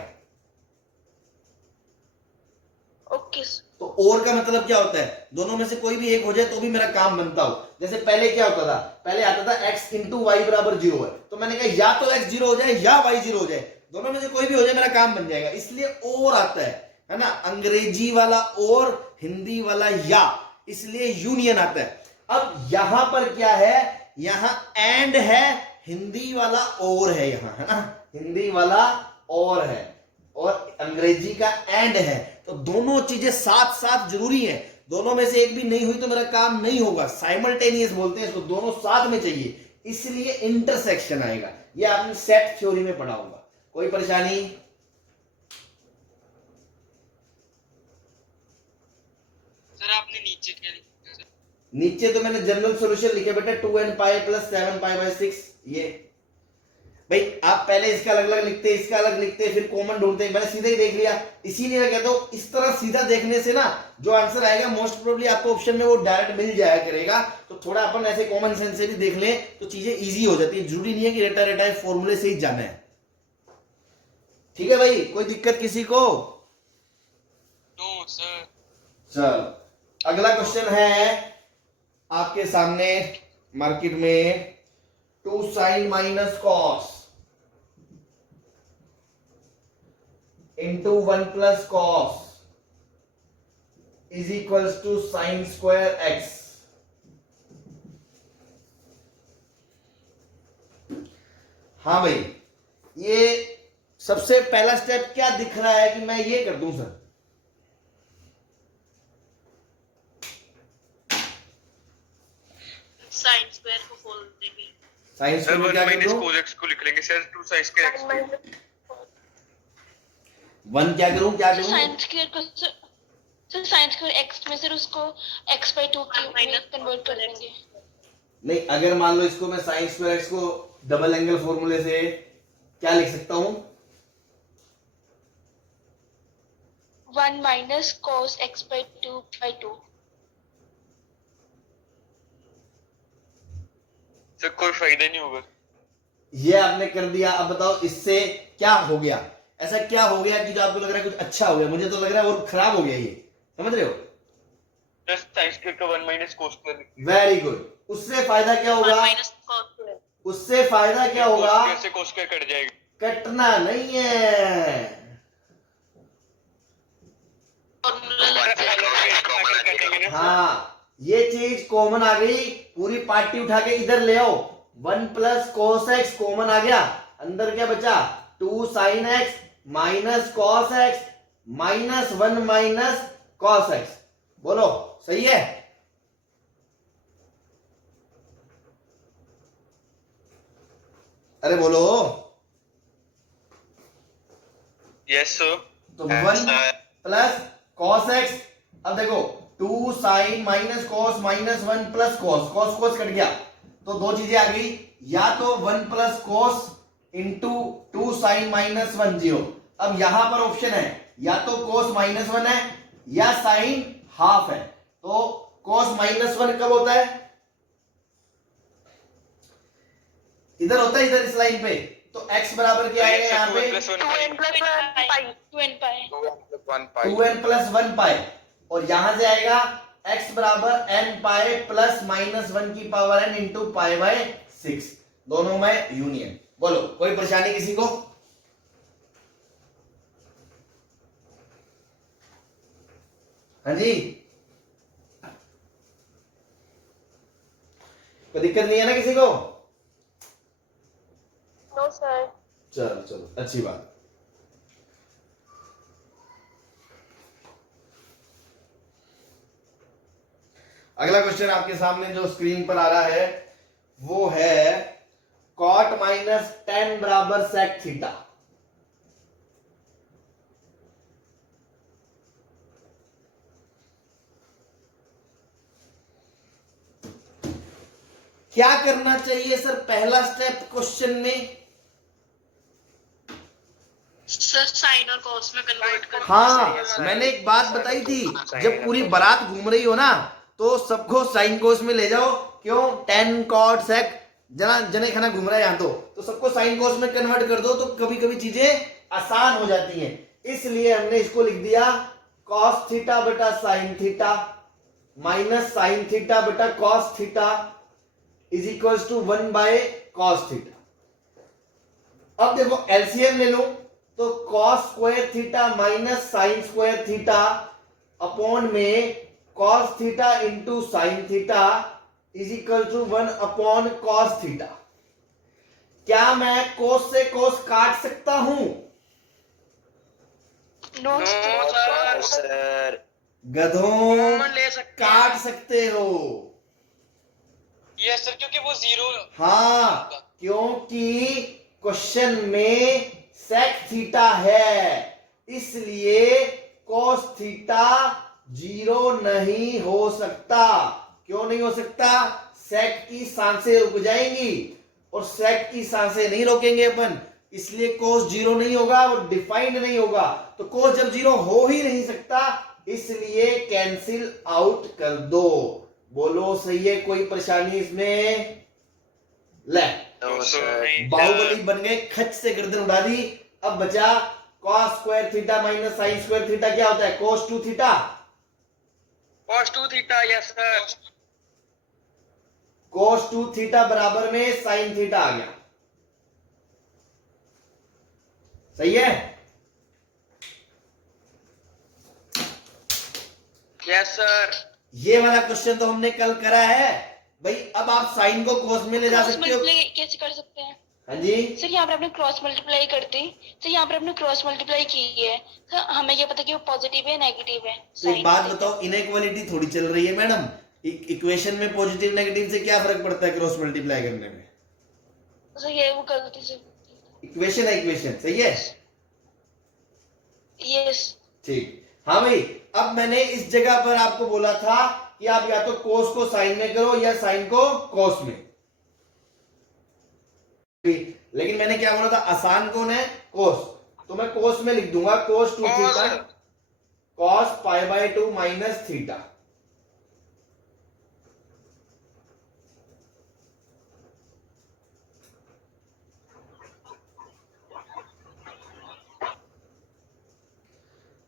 ओके। तो और का मतलब क्या होता है? दोनों में से कोई भी एक हो जाए तो भी मेरा काम बनता हो। जैसे पहले क्या होता था? पहले आता था x इंटू वाई बराबर 0 है, तो मैंने कहा या तो x 0 हो जाए या y 0 हो जाए, दोनों में से कोई भी हो जाए मेरा काम बन जाएगा। इसलिए और आता है ना, अंग्रेजी वाला और हिंदी वाला या, इसलिए यूनियन आता है। अब यहां पर क्या है? यहां एंड है, हिंदी वाला और है, यहां है ना, हिंदी वाला और है और अंग्रेजी का एंड है। तो दोनों चीजें साथ साथ जरूरी हैं। दोनों में से एक भी नहीं हुई तो मेरा काम नहीं होगा। साइमल्टेनियस बोलते हैं इसको, दोनों साथ में चाहिए, इसलिए इंटरसेक्शन आएगा। ये आपने सेट थ्योरी में पढ़ा होगा। कोई परेशानी? सर आपने नीचे क्या लिखा है? नीचे तो मैंने जनरल सॉल्यूशन लिखे बेटा, 2n pi plus 7 pi by 6। ये भाई आप पहले इसका अलग अलग लिखते, इसका अलग लिखते, फिर कॉमन ढूंढते। मैंने सीधे ही देख लिया, इसीलिए मैं कहता हूं इस तरह सीधा देखने से ना जो आंसर आएगा मोस्ट प्रोबेबली आपको ऑप्शन में वो डायरेक्ट मिल जाया करेगा। तो थोड़ा अपन ऐसे कॉमन सेंस से भी देख लें तो चीजें इजी हो जाती है। जरूरी नहीं है कि रेटा फॉर्मूले से ही जाना है। ठीक है भाई, कोई दिक्कत किसी को? No sir. चल अगला क्वेश्चन है आपके सामने मार्केट में, 2 sine minus cos into 1 plus cos is equals to sine square x. हाँ भाई, ये सबसे पहला स्टेप क्या दिख रहा है कि मैं ये कर दूं सर? साइन स्क्वायर को खोल देंगे। साइन सर स्क्वायर 1 क्या कर माइनस दूं? cos x को लिख लेंगे सर, 2 sin स्क्वायर x को। 1 क्या करूं, क्या करूं? साइन स्क्वायर को सर, साइन स्क्वायर एक्स में सर उसको x/2 में कन्वर्ट कर देंगे। नहीं, अगर मान लो इसको मैं साइन स्क्वायर एक्स को डबल एंगल फॉर्मूले से क्या लिख सकता हूं? 1 माइनस cos x/2/2। सर कोई फायदा नहीं होगा। ये आपने कर दिया। अब बताओ इससे क्या हो गया, ऐसा क्या हो गया कि जो आपको लग रहा है कुछ अच्छा हो गया? मुझे तो लग रहा है और खराब हो गया ये, समझ रहे हो? प्लस साइन स्क्वायर का 1 minus cos square, very good. उससे फायदा क्या होगा? Minus cos square. उससे फायदा क्या होगा? कोस स्क्वायर से कोस स्क्वायर कट जाएगा। कटना नहीं है। कटेंगे ना। हाँ, ये चीज कॉमन आ गई। पूरी पार्टी उठा के इधर ले आओ। 1 प्लस कोस एक्स कॉमन आ गया। अंदर क्या बचा? 2 sine x minus cos x minus 1 minus cos x. बोलो सही है? अरे बोलो। Yes sir. तो 1 प्लस कॉस एक्स, अब देखो 2 sine minus cos minus 1 plus cos, cos cos cut गया तो दो चीजें आ गई, या तो 1 plus cos into 2 sine minus 1 0। अब यहां पर ऑप्शन है या तो कॉस माइनस 1 है या साइन हाफ है। तो कॉस माइनस 1 कब होता है? इधर होता है, इधर इस लाइन पे। तो x बराबर क्या आएगा यहाँ पे? 2n प्लस 1 पाई। 2n प्लस 1 पाई। और यहां से आएगा x बराबर n पाई प्लस माइनस 1 की power n into pi by 6। दोनों में यूनियन। बोलो कोई परेशानी किसी को? हाँ जी, कोई दिक्कत नहीं है ना किसी को? No sir. चलो चलो, अच्छी बात। अगला क्वेश्चन आपके सामने जो स्क्रीन पर आ रहा है वो है कॉट माइनस 10 बराबर सेक थीटा। क्या करना चाहिए सर पहला स्टेप क्वेश्चन में? सर साइन और कॉस में कन्वर्ट कर। हाँ, मैंने एक बात बताई थी, जब पूरी बारात घूम रही हो ना तो सबको साइन कोस में ले जाओ। क्यों? 10 कॉट सेक जना जने खाना घूम रहा है यहाँ तो सबको साइन कोस में कन्वर्ट कर दो, तो कभी कभी चीजें आसान हो जाती हैं। इसलिए हमने इसको लिख दिया कॉस थीटा बटा sin theta minus sign theta बटा cos theta is equal to 1 by cos theta. अब देखो एलसीएम ले लो तो cos square theta minus sin square theta upon में cos theta into sin theta is equal to 1 upon cos theta. क्या मैं cos से कोस काट सकता हूं? No sir. गधों, ले सकते काट सकते हो। यस सर, क्योंकि वो 0। हाँ, क्योंकि क्वेश्चन में सेक थीटा है, इसलिए कोस थीटा 0 नहीं हो सकता। क्यों नहीं हो सकता? सेक की सांसें रुक जाएंगी और सेक की सांसें नहीं रोकेंगे अपन, इसलिए कोस 0 नहीं होगा, वो डिफाइंड नहीं होगा। तो कोस जब 0 हो ही नहीं सकता, इसलिए कैंसिल आउट कर दो। बोलो सही है? कोई परेशानी इसमें? ले, बाहुबली बन गए, खच से गर्दन उड़ा दी। अब बचा cos square theta minus sin square theta. क्या होता है? cos 2 theta. cos 2 theta. Yes sir. cos 2 theta बराबर में साइन थीटा आ गया। सही है? Yes sir. ये वाला क्वेश्चन तो हमने कल करा है भाई। अब आप साइन को cos में ले जा क्रॉस सकते हो। मल्टीप्लाई कैसे कर सकते हैं? हाँ जी, सर यहाँ पर आपने क्रॉस मल्टीप्लाई कर दी। सर यहाँ पर आपने क्रॉस मल्टीप्लाई की है। सर हमें ये पता कि वो पॉजिटिव है नेगेटिव है। तो एक बात बताओ, इनइक्वालिटी थोड़ी चल रही है मैडम। इक्वेशन में पॉजिटिव नेगेटिव से क्या फर्क पड़ता है क्रॉस मल्टीप्लाई करने में? सर ये वो गलती से। इक्वेशन है इक्वेशन, सही है? यस। ठीक। हाँ भाई, अब मैंने इस जगह पर आपको बोला था कि आप या तो कोस को साइन में करो या साइन को कोस में। लेकिन मैंने क्या बोला था? आसान कौन है? कोस। तो मैं कोस में लिख दूंगा कोस 2 theta cos pi by 2 minus theta.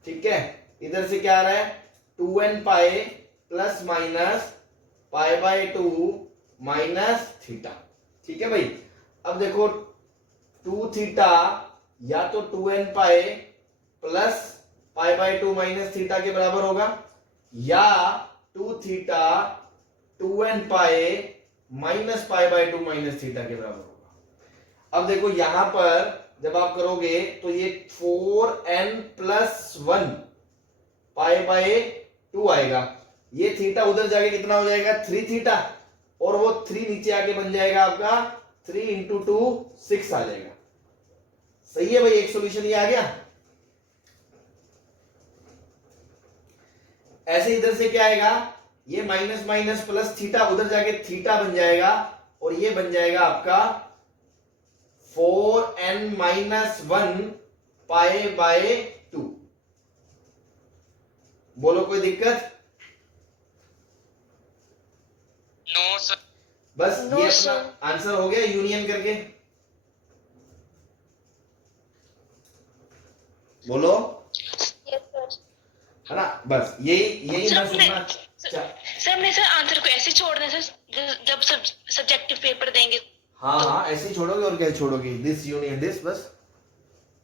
ठीक है, इधर से क्या आ रहा है 2n pi plus minus pi by 2 minus theta. ठीक है भाई, अब देखो 2 थीटा या तो 2n pi plus pi by 2 minus theta के बराबर होगा, या 2 theta 2n pi minus pi by 2 minus theta के बराबर होगा। अब देखो यहां पर जब आप करोगे तो ये 4n प्लस 1 पाई बाय 2 आएगा, ये थीटा उधर जाके कितना हो जाएगा 3 थीटा, और वो 3 नीचे आके बन जाएगा आपका 3 इंटू 2 6 आ जाएगा। सही है भाई, एक सॉल्यूशन ये आ गया। ऐसे इधर से क्या आएगा, ये माइनस माइनस प्लस थीटा उधर जाके थीटा बन जाएगा, और ये बन जाएगा आपका 4n माइनस 1 पाई बाय 2। बोलो कोई दिक्कत? No sir. बस No, ये अपना sir. आंसर हो गया यूनियन करके। बोलो, यस सर। है ना, बस यही ना सुनना। सर हमने सर आंसर को ऐसे छोड़ना है सर, जब सब्जेक्टिव पेपर देंगे। हाँ हाँ, ऐसे ही छोड़ोगे और क्या छोड़ोगे, दिस यूनियन दिस, बस।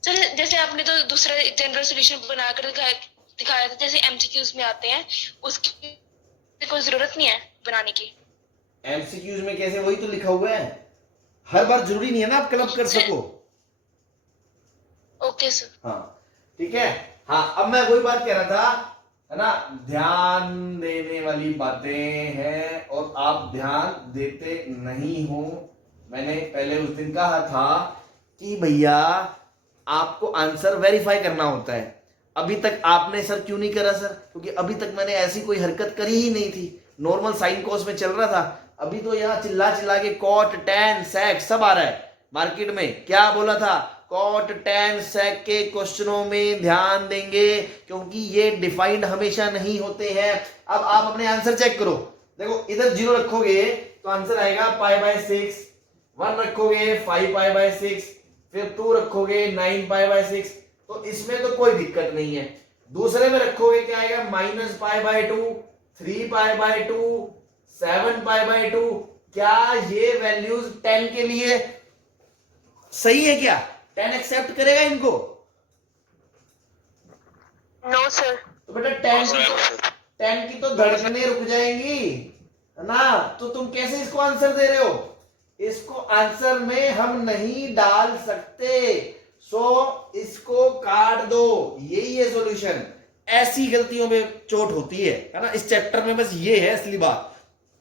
सर जैसे आपने तो दूसरा जनरल सॉल्यूशन बनाकर दिखाया था, जैसे एमसीक्यूज में आते हैं, उसकी कोई जरूरत नहीं है बनाने की। एमसीक्यूज में कैसे, वही तो लिखा हुआ है, हर बार जरूरी नहीं है ना आप क्लब कर सको। Okay sir. हाँ ठीक है। हाँ, अब मैं वही बात कह रहा था, है ना, ध्यान देने वाली बातें हैं और आप ध्यान देते नहीं हो। मैंने पहले उस दिन कहा था कि भैया आपको आंसर वेरीफाई करना होता है। अभी तक आपने सर क्यों नहीं करा सर? क्योंकि अभी तक मैंने ऐसी कोई हरकत करी ही नहीं थी, नॉर्मल साइन कॉस में चल रहा था। अभी तो यहाँ चिल्ला चिल्ला के कॉट टैन सेक सब आ रहा है मार्केट में। क्या बोला था? कॉट टैन सेक के क्वेश्चनों में ध्यान देंगे, क्योंकि ये डिफाइंड हमेशा नहीं होते हैं। अब आप अपने आंसर चेक करो, देखो इधर 0 रखोगे तो आंसर आएगा पाई बाय 6, 1 रखोगे 5 पाई बाय 6, फिर 2 रखोगे 9 पाई बाय 6, तो इसमें तो कोई दिक्कत नहीं है। दूसरे में रखोगे क्या आएगा, minus pi by 2, 3 pi by 2, 7 pi by 2। क्या ये वैल्यूज 10 के लिए सही है? क्या 10 एक्सेप्ट करेगा इनको? No sir. तो बेटा 10 की तो धड़कनें रुक जाएंगी, है ना? तो तुम कैसे इसको आंसर दे रहे हो? इसको आंसर में हम नहीं डाल सकते, सो इसको काट दो। यही है सॉल्यूशन। ऐसी गलतियों में चोट होती है ना इस चैप्टर में। बस ये है असली बात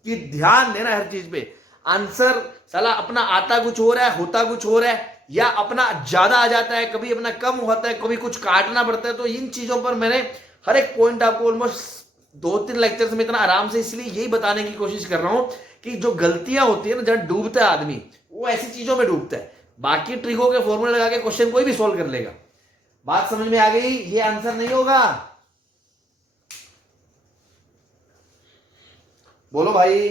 कि ध्यान देना हर चीज पे। आंसर साला अपना आता कुछ हो रहा है, होता कुछ हो रहा है, या अपना ज्यादा आ जाता है, कभी अपना कम होता है, कभी कुछ काटना पड़ता है। तो इन चीजों पर मैंने हर एक पॉइंट आपको ऑलमोस्ट 2-3 लेक्चर्स में इतना आराम से इसलिए यही बताने की कोशिश कर रहा हूं कि जो गलतियां होती है ना, जहां डूबता है आदमी, वो ऐसी चीजों में डूबता है। बाकी ट्रिकों के फॉर्मूले लगा के क्वेश्चन कोई भी सोल्व कर लेगा। बात समझ में आ गई? ये आंसर नहीं होगा। बोलो भाई।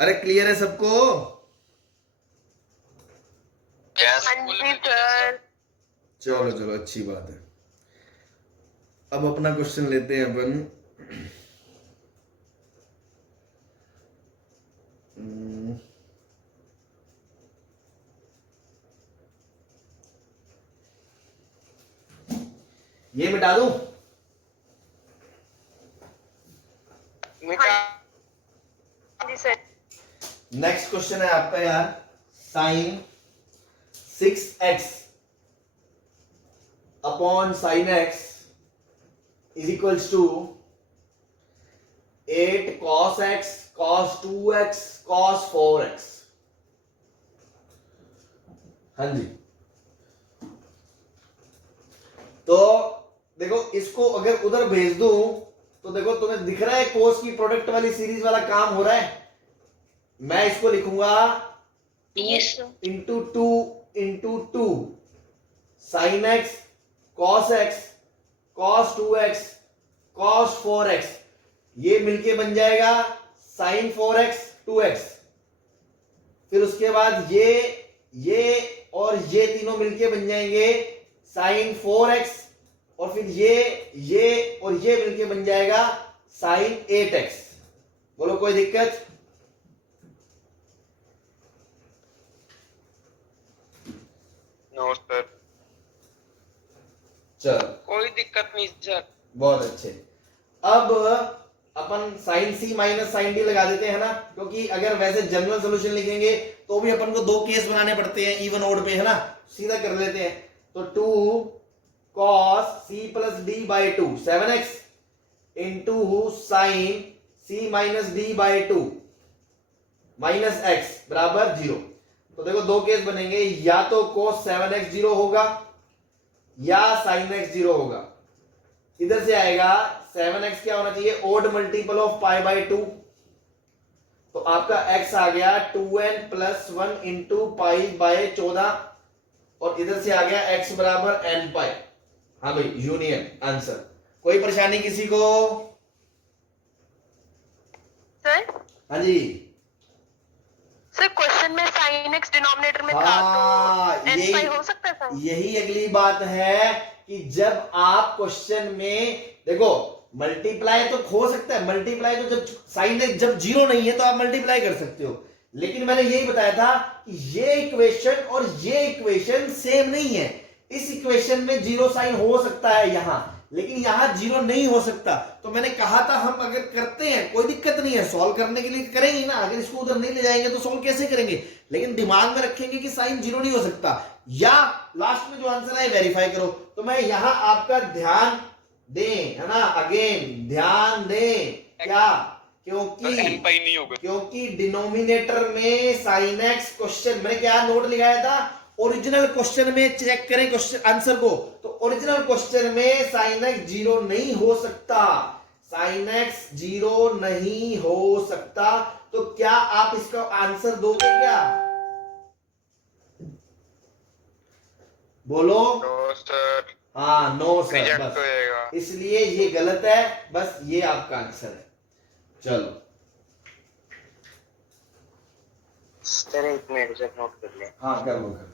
अरे क्लियर है सबको? चलो चलो, अच्छी बात है। अब अपना क्वेश्चन लेते हैं अपन। ये मिटा दूं? नेक्स्ट क्वेश्चन है आपका यार, sine 6x upon sine x is equals to 8 cos x cos 2x cos 4x। हाँ जी, तो देखो इसको अगर उधर भेज दूं तो देखो तुम्हें दिख रहा है कोस की प्रोडक्ट वाली सीरीज वाला काम हो रहा है। मैं इसको लिखूंगा 2 into 2 into 2 sine x cos x cos 2x cos 4x, ये मिलके बन जाएगा साइन 4x 2x। फिर उसके बाद ये और ये तीनों मिलके बन जाएंगे साइन 4x, और फिर ये और ये मिलके बन जाएगा साइन 8x। बोलो कोई दिक्कत? नो सर, चलो कोई दिक्कत नहीं सर। बहुत अच्छे। अब अपन साइन सी माइनस साइन डी लगा देते हैं ना, क्योंकि अगर वैसे जनरल सॉल्यूशन लिखेंगे तो भी अपन को दो केस बनाने पड़ते हैं इवन ओड पे, है ना। सीधा कर लेते हैं। तो 2 cos c plus D by 2 7x into sine c minus D by 2 minus x बराबर 0। तो देखो दो केस बनेंगे, या तो cos 7x 0 होगा या sin x 0 होगा। इधर से आएगा 7x क्या होना चाहिए, odd multiple of pi by 2। तो आपका x आ गया 2n plus 1 into pi by 14, और इधर से आ गया x बराबर n पाई। हाँ भाई, यूनियन आंसर। कोई परेशानी किसी को? सर हाँ जी। सर क्वेश्चन में sin x डिनोमिनेटर में था हाँ, तो n पाई हो सकता है सर? यही अगली बात है कि जब आप क्वेश्चन में देखो मल्टीप्लाई तो हो सकता है, मल्टीप्लाई तो जब साइन एक्स जब 0 नहीं है तो आप मल्टीप्लाई कर सकते हो, लेकिन मैंने यही बताया था कि ये इक्वेशन और ये इक्वेशन सेम नहीं है। इस इक्वेशन में 0 साइन हो सकता है यहां, लेकिन यहां 0 नहीं हो सकता। तो मैंने कहा था हम अगर करते हैं कोई दिक्कत नहीं है, सॉल्व करने के लिए करेंगे ना। अगर इसको उधर नहीं ले जाएंगे तो सॉल्व कैसे करेंगे, लेकिन दिमाग में रखेंगे कि साइन 0 नहीं हो सकता, या लास्ट में जो आंसर है वेरीफाई करो। तो मैं यहां आपका ध्यान दें, है ना, अगेन ध्यान दें क्या, क्योंकि डिनोमिनेटर में साइन एक्स क्वेश्चन मैंने क्या नोट लिखाया था, ओरिजिनल क्वेश्चन में चेक करें क्वेश्चन आंसर को, तो ओरिजिनल क्वेश्चन में साइन एक्स 0 नहीं हो सकता, साइन एक्स 0 नहीं हो सकता। तो क्या आप इसका आंसर दोगे क्या? बोलो। नो सर, हाँ नो सर, रिजेक्ट बस होएगा। इसलिए ये गलत है, बस ये आपका आंसर है। चलो सर एक मिनट सर, नोट कर ले। हाँ कर लो कर लो।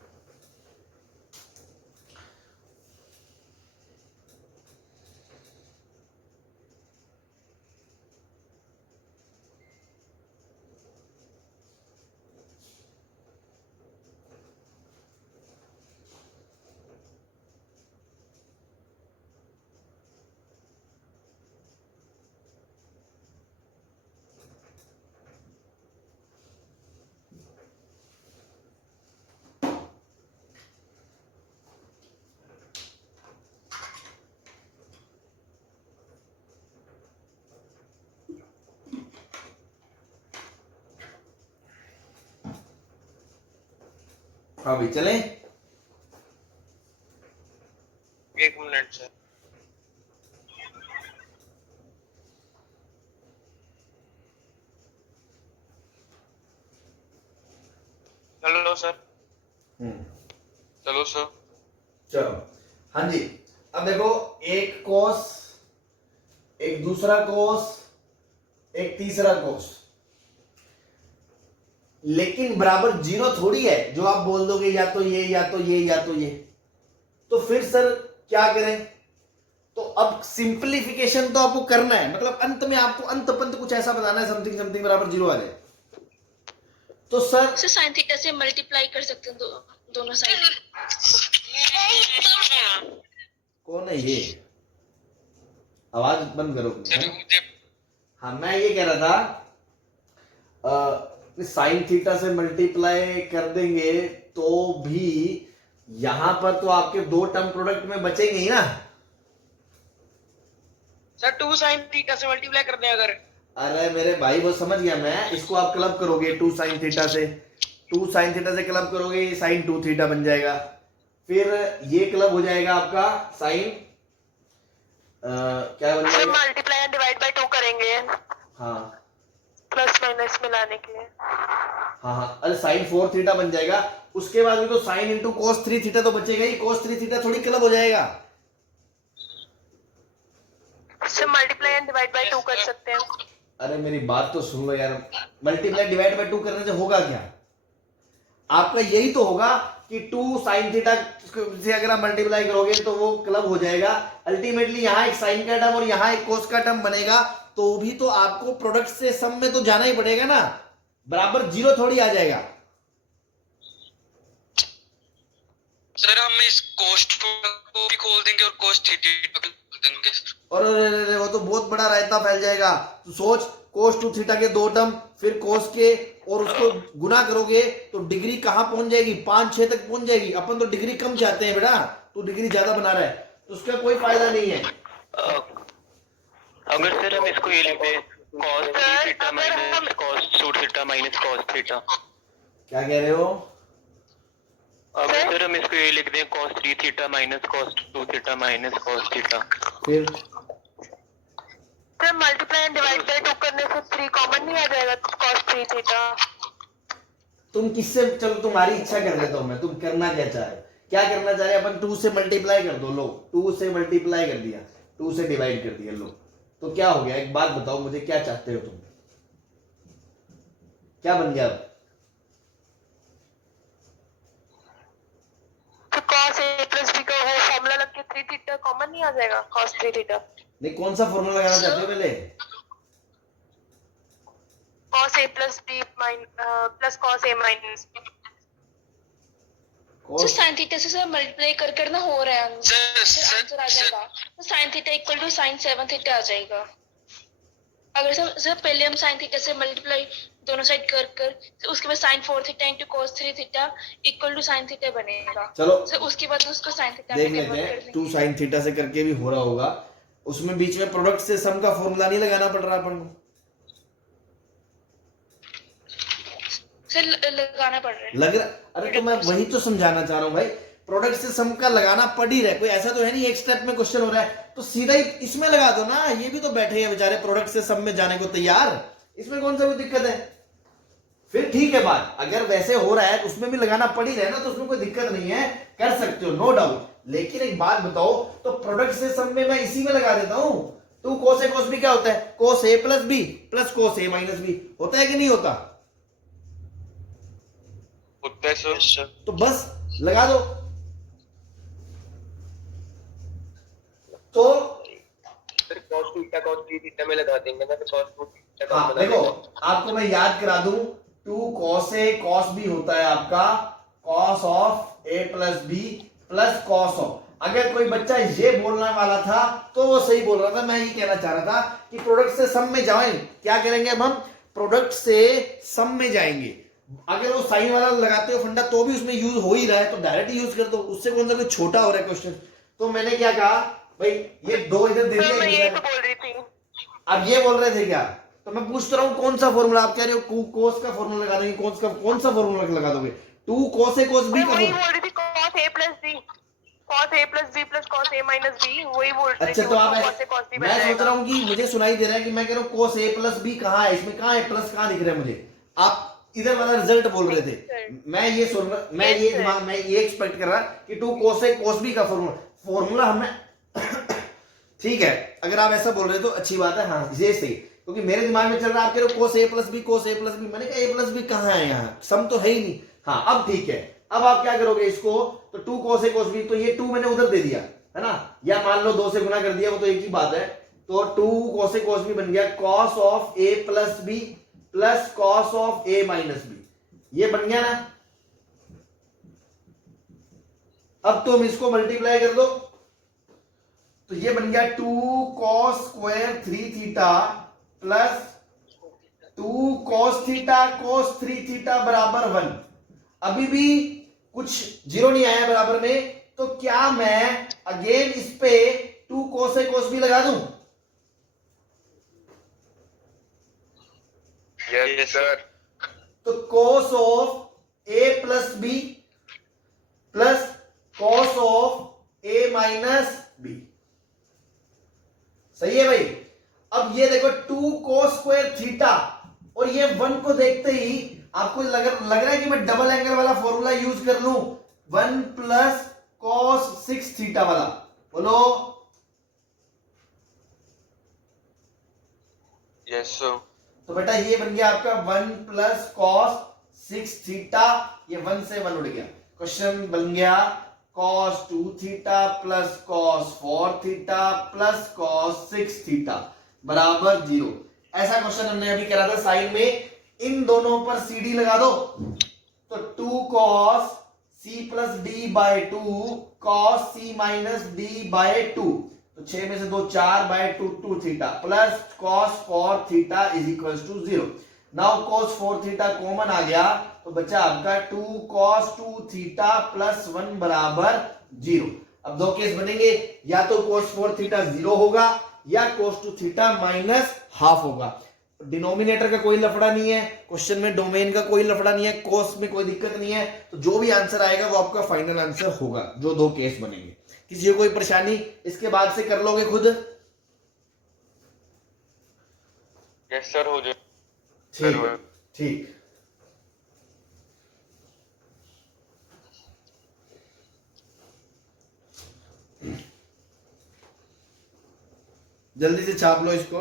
हाँ भाई चलें। एक मिनट सर। चलो सर, चलो सर। चलो हाँ जी। अब देखो, एक कोस, एक दूसरा कोस, एक तीसरा कोस, लेकिन बराबर 0 थोड़ी है जो आप बोल दोगे या तो ये या तो ये या तो ये। तो फिर सर क्या करें? तो अब सिंपलीफिकेशन तो आपको करना है, मतलब अंत में आपको अंत पंत कुछ ऐसा बताना है, समथिंग समथिंग बराबर 0 आ जाए। तो सर साइन थीटा से मल्टीप्लाई कर सकते हैं दोनों साइड। कौन है ये? आवाज बंद करो सर मुझे हाँ, मैं ये कह रहा था साइन थीटा से मल्टीप्लाई कर देंगे तो भी यहां पर तो आपके दो टर्म प्रोडक्ट में बचेंगे ही ना। सर 2 sin थीटा से मल्टीप्लाई कर दें अगर। अरे मेरे भाई वो समझ गया मैं, इसको आप क्लब करोगे 2 sin थीटा से, 2 sin थीटा से क्लब करोगे ये sin 2 थीटा बन जाएगा, फिर ये क्लब हो जाएगा आपका sin क्या बन जाएगा, मल्टीप्लाई एंड डिवाइड बाय 2 करेंगे हाँ प्लस माइनस मिलाने के लिए। हाँ हाँ, अरे sin 4 थीटा बन जाएगा। उसके बाद भी तो sin इंटू cos 3 थीटा तो बचेगा ही, cos 3 थीटा थोड़ी क्लब हो जाएगा। उससे मल्टीप्लाई एंड डिवाइड बाय 2 कर सकते हैं। अरे मेरी बात तो सुन लो यार, मल्टीप्लाई डिवाइड बाय 2 करने से होगा क्या? आपका यही तो होगा कि 2 sin थीटा से अगर आप मल्टीप्लाई करोगे तो वो क्लब हो जाएगा, अल्टीमेटली यहाँ एक साइन का टर्म और यहाँ एक कोस का टर्म बनेगा, तो भी तो आपको प्रोडक्ट से सम में तो जाना ही पड़ेगा ना, बराबर जीरो थोड़ी आ जाएगा। सर हम इस कोस्ट को भी खोल देंगे और कोस्ट थीटा को खोल देंगे सर। और वो तो बहुत बड़ा रायता फैल जाएगा। तो सोच, कोस 2 थीटा के 2 टर्म, फिर कोस के, और उसको गुना करोगे तो डिग्री कहां पहुंच जाएगी, 5-6 तक पहुंच जाएगी। अपन तो डिग्री कम चाहते हैं बेटा, तू डिग्री ज्यादा बना रहा है, तो उसका कोई फायदा नहीं है। अगर सर हम इसको ये लिखते हैं cos 3 theta minus cos 2 theta minus cos theta, क्या कह रहे हो? अगर सर हम इसको ये लिखते हैं cos 3 theta minus cos 2 theta minus cos theta, फिर sir multiply and divide by 2 करने से 3 कॉमन नहीं आ जाएगा, cos 3 थीटा। तुम किससे, चलो तुम्हारी इच्छा कर देता हूं मैं, तुम करना क्या चाह रहे हो, क्या करना चाह रहे हैं अपन? 2 से मल्टीप्लाई कर दो, लो 2 से मल्टीप्लाई कर दिया, 2 से डिवाइड कर दिया, लो तो क्या हो गया? एक बात बताओ मुझे, क्या चाहते हो तुम, क्या बन गया? तो cos a plus b का वो फॉर्मूला लग के 3 थीटा कॉमन नहीं आ जाएगा, cos 3 थीटा। नहीं, कौन सा फॉर्मूला लगाना चाहते हो पहले? cos a plus b plus cos a minus b। तो sin थीटा से सर मल्टीप्लाई कर कर ना हो रहा है, सर आंसर आ जाएगा। तो sin theta equal to sin 7 theta आ जाएगा। अगर सर पहले हम sin थीटा से मल्टीप्लाई दोनों साइड कर कर, तो उसके बाद sin 4 theta into cos 3 theta equal to sin theta बनेगा। चलो सर उसके बाद उसको sin थीटा देख में लेते कन्वर्ट हैं, कर देंगे। 2 sin थीटा से करके भी हो रहा होगा, उसमें बीच में प्रोडक्ट से सम का फॉर्मूला नहीं लगाना पड़ रहा अपन को, सर लगाना पड़ रहा है। लग रहा? अरे तो मैं वही तो समझाना चाह रहा हूँ भाई, प्रोडक्ट से सम का लगाना पड़ ही रहा है, कोई ऐसा तो है नहीं एक स्टेप में क्वेश्चन हो रहा है तो सीधा ही इसमें लगा दो ना। ये भी तो बैठे हैं बेचारे प्रोडक्ट से सम में जाने को तैयार, इसमें कौन सा कोई दिक्कत है? फिर ठीक है बात, अगर वैसे हो रहा है तो उसमें भी लगाना पड़ ही रहा है ना, तो उसमें कोई दिक्कत नहीं है, कर सकते हो, नो डाउट। लेकिन एक बात बताओ, तो प्रोडक्ट से सम में मैं इसी में लगा देता हूं, 2 cos a cos b क्या होता है? cos a plus b plus cos a minus b होता है कि नहीं होता? होता है सर। तो बस लगा दो। तो sir cos 2 theta cos 3 theta में लगा देंगे ना, तो cos 2 थीटा हाँ, देखो आपको मैं याद करा दूं, 2 cos a cos b होता है आपका cos of a plus b plus cos of। अगर कोई बच्चा ये बोलने वाला था तो वो सही बोल रहा था, मैं ये कहना चाह रहा था कि प्रोडक्ट से सम में जाएं, क्या करेंगे अब हम? प्रोडक्ट से सम में जाएंगे। अगर वो साइन वाला लगाते हो फंडा तो भी उसमें यूज हो ही रहा है, तो डायरेक्ट यूज कर दो, उससे कौन सा कोई छोटा हो रहा है क्वेश्चन। तो मैंने क्या कहा भाई, ये 2 इधर दे सर मैं यही दिया, तो बोल रही थी। अब ये बोल रहे थे क्या? तो मैं पूछ रहा हूँ कौन सा फॉर्मूला, आप कह रहे हो कोस का फॉर्मूला लगा दोगे, कौन सा फॉर्मूला लगा दोगे? 2 cos a cos b मैं का वही फॉर्मूला। बोल रही थी, cos a plus b plus cos a minus b, वही बोल रही अच्छा थी। तो आप cos a cos b बन मैं सोच जाएगा। रहा हूँ कि मुझे सुनाई दे रहा है कि मैं कह रहा हूँ cos a plus b कहाँ है, इसमें कहाँ है प्लस, कहाँ दिख रहा है मुझे? आप इधर वाला रिजल्ट बोल रहे थे, मैं ये सुन रहा, मैं ये दिमाग में ये एक्सपेक्ट कर रहा कि 2 cos a cos b का फॉर्मूला हमने ठीक है, अगर आप ऐसा बोल रहे हो तो अच्छी बात है, हाँ ये सही, क्योंकि मेरे दिमाग में चल रहा है आप कह रहे हो cos a plus b cos a plus b, मैंने कहा a plus b कहाँ है यहाँ, सम तो है ही नहीं। हाँ अब ठीक है, अब आप क्या करोगे इसको, तो 2 cos a cos b, तो ये 2 मैंने उधर दे दिया है ना, या मान लो 2 से गुना कर दिया, वो तो एक ही बात है, तो 2 cos a cos b बन गया cos of a plus b plus cos of a minus b, ये बन गया ना। अब तुम इसको मल्टीप्लाई कर दो, तो ये बन गया 2 cos square 3 theta plus 2 cos theta cos 3 theta बराबर 1। अभी भी कुछ जीरो नहीं आया बराबर में, तो क्या मैं अगेन इस पे 2 cos a cos b लगा दूं? Yes sir. तो cos of a plus b plus cos of a minus b, सही है भाई। अब ये देखो 2 cos square थीटा, और ये 1 को देखते ही आपको लग रहा है कि मैं डबल एंगल वाला फॉर्मूला यूज कर लूं, 1 प्लस cos 6 थीटा वाला, बोलो यस सर। तो बेटा ये बन गया आपका 1 प्लस cos 6 थीटा, ये 1 से 1 उड़ गया, क्वेश्चन बन गया cos 2 theta plus cos 4 theta plus cos 6 theta बराबर 0। ऐसा क्वेश्चन हमने अभी करा था साइन में, इन दोनों पर CD लगा दो तो 2 cos C plus D by 2 cos C minus D by 2, तो 6 में से 2 4 बाई 2 2 theta plus cos 4 theta is equal to 0। Now cos 4 theta common आ गया तो बचा आपका 2 cos 2 थीटा प्लस 1 बराबर 0। अब दो केस बनेंगे, या तो cos 4 थीटा 0 होगा या cos 2 थीटा माइनस हाफ होगा। डिनोमिनेटर का कोई लफड़ा नहीं है, क्वेश्चन में डोमेन का कोई लफड़ा नहीं है, कोस में कोई दिक्कत नहीं है, तो जो भी आंसर आएगा वो आपका फाइनल आंसर होगा जो दो केस बनेंगे। किसी को कोई परेशानी इसके बाद से कर लोगे खुद? यस सर, हो जाए। ठीक ठीक। जल्दी से छाप लो इसको।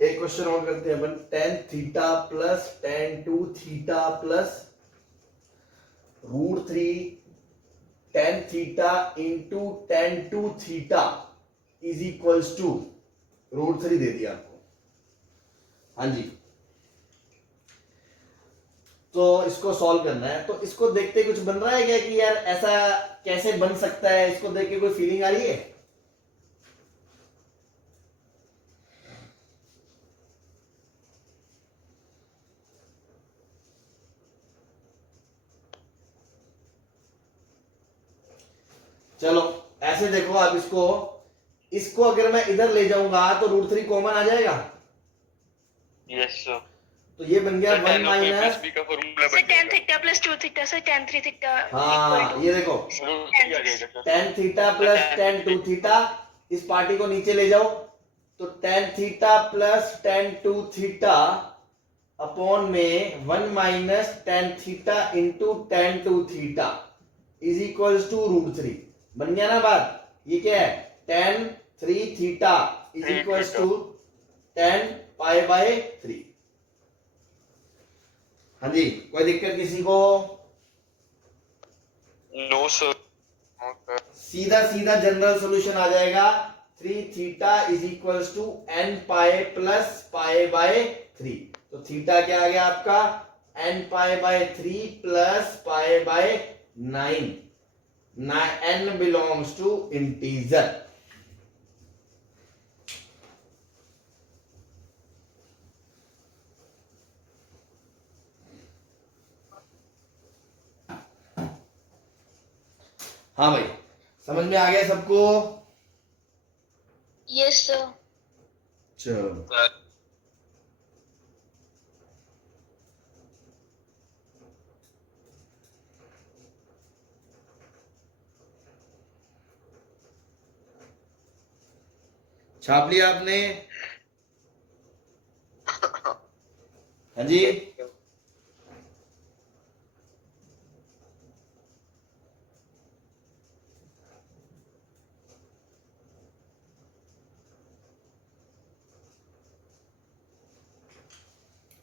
एक क्वेश्चन और करते हैं अपन, tan theta plus tan 2 theta plus √3 tan theta into tan 2 theta is equals to √3 दे दिया आपको। हाँ जी, तो इसको सॉल्व करना है, तो इसको देखते कुछ बन रहा है क्या कि यार ऐसा कैसे बन सकता है? इसको देख के कोई फीलिंग आ रही है? चलो ऐसे देखो आप इसको अगर मैं इधर ले जाऊंगा तो √3 कॉमन आ जाएगा। Yes sir. तो ये बन गया 1 माइनस, का formula sir tan theta plus 2 theta sir tan 3 theta हाँ ये देखो tan theta plus tan 2 theta, इस पार्टी को नीचे ले जाओ तो tan theta plus tan 2 theta upon में 1 माइनस tan theta into tan 2 theta is equals to √3। बन गया ना बात? ये क्या है? tan 3 theta is equals to tan pi by 3। हाँ जी, कोई दिक्कत किसी को? No sir. सीधा सीधा जनरल सॉल्यूशन आ जाएगा, 3 theta is equals to n pi plus pi by 3। तो थीटा क्या आ गया आपका? n पाई बाय 3 प्लस pi by 9। n belongs to integer. हाँ भाई, समझ में आ गया सबको? Yes sir. चलो छाप लिया आपने? हाँ जी,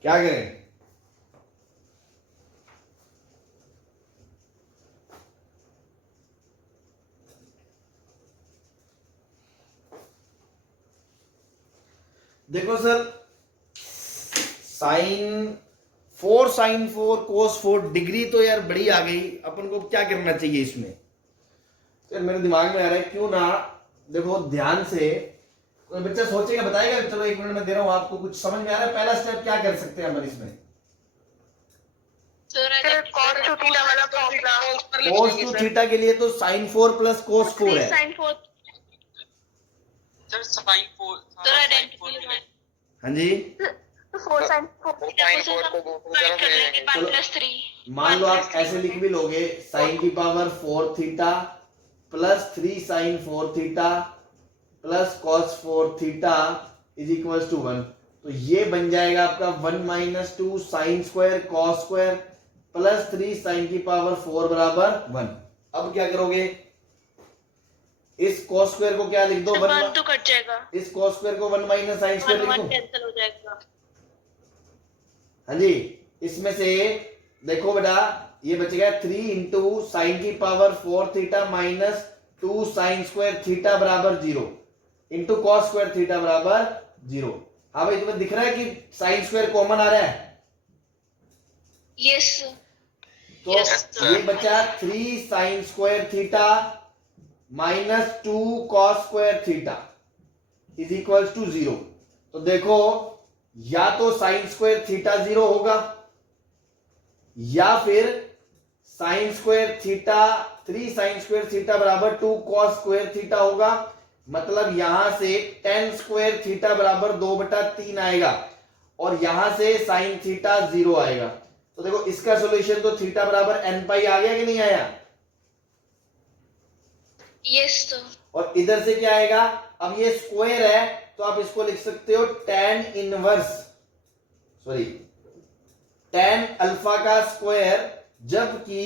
क्या करें? देखो सर, sin 4 cos 4 डिग्री तो यार बड़ी आ गई, अपन को क्या करना चाहिए इसमें? तो मेरे दिमाग में आ रहा है क्यों ना देखो ध्यान से कोई बच्चा सोचेगा, बताएगा। चलो 1 मिनट में दे रहा हूं आपको, कुछ समझ में आ रहा है? पहला स्टेप क्या कर सकते हैं अपन इसमें? cos 2 थीटा वाला फॉर्मूला। cos 2 थीटा के लिए तो sin 4 प्लस cos 4 है। sin 4 sir sine 4 sir identity हाँ जी, 4 sin 4 1 प्लस 3। मान लो आप ऐसे लिख भी लोगे, sin की power 4 theta plus 3 sin 4 theta plus cos 4 theta is equal to 1। तो ये बन जाएगा आपका 1 minus 2 sine square cos square plus 3 sine की पावर 4 बराबर 1। अब क्या करोगे, इस कॉस स्क्वायर को क्या लिख दो, सर 1 तो कट जाएगा, इस कॉस स्क्वायर को 1 माइनस साइन स्क्वायर 1 लिख 1 दो। कैंसिल हो जाएगा। हाँ जी, इसमें से देखो बेटा ये बचेगा 3 इंटू साइन की power 4 theta minus 2 sine square theta बराबर 0 इंटू कॉस स्क्वायर थीटा बराबर 0। हाँ भाई, तुम्हें दिख रहा है कि साइन स्क्वायर कॉमन आ रहा है, यस तो Yes, sir. ये बचा 3 sine square theta minus 2 cos square theta is equal to 0। तो देखो या तो साइन स्क्वायर थीटा 0 होगा या फिर sign square theta 3 sine square theta बराबर 2 कॉस स्क्वायर थीटा होगा। मतलब यहां से tan स्क्वायर थीटा बराबर 2/3 आएगा और यहां से साइन थीटा 0 आएगा। तो देखो इसका सॉल्यूशन तो थीटा बराबर n पाई आ गया कि नहीं आया, यस सर। और इधर से क्या आएगा, अब ये स्क्वायर है तो आप इसको लिख सकते हो tan इनवर्स tan अल्फा का स्क्वायर, जबकि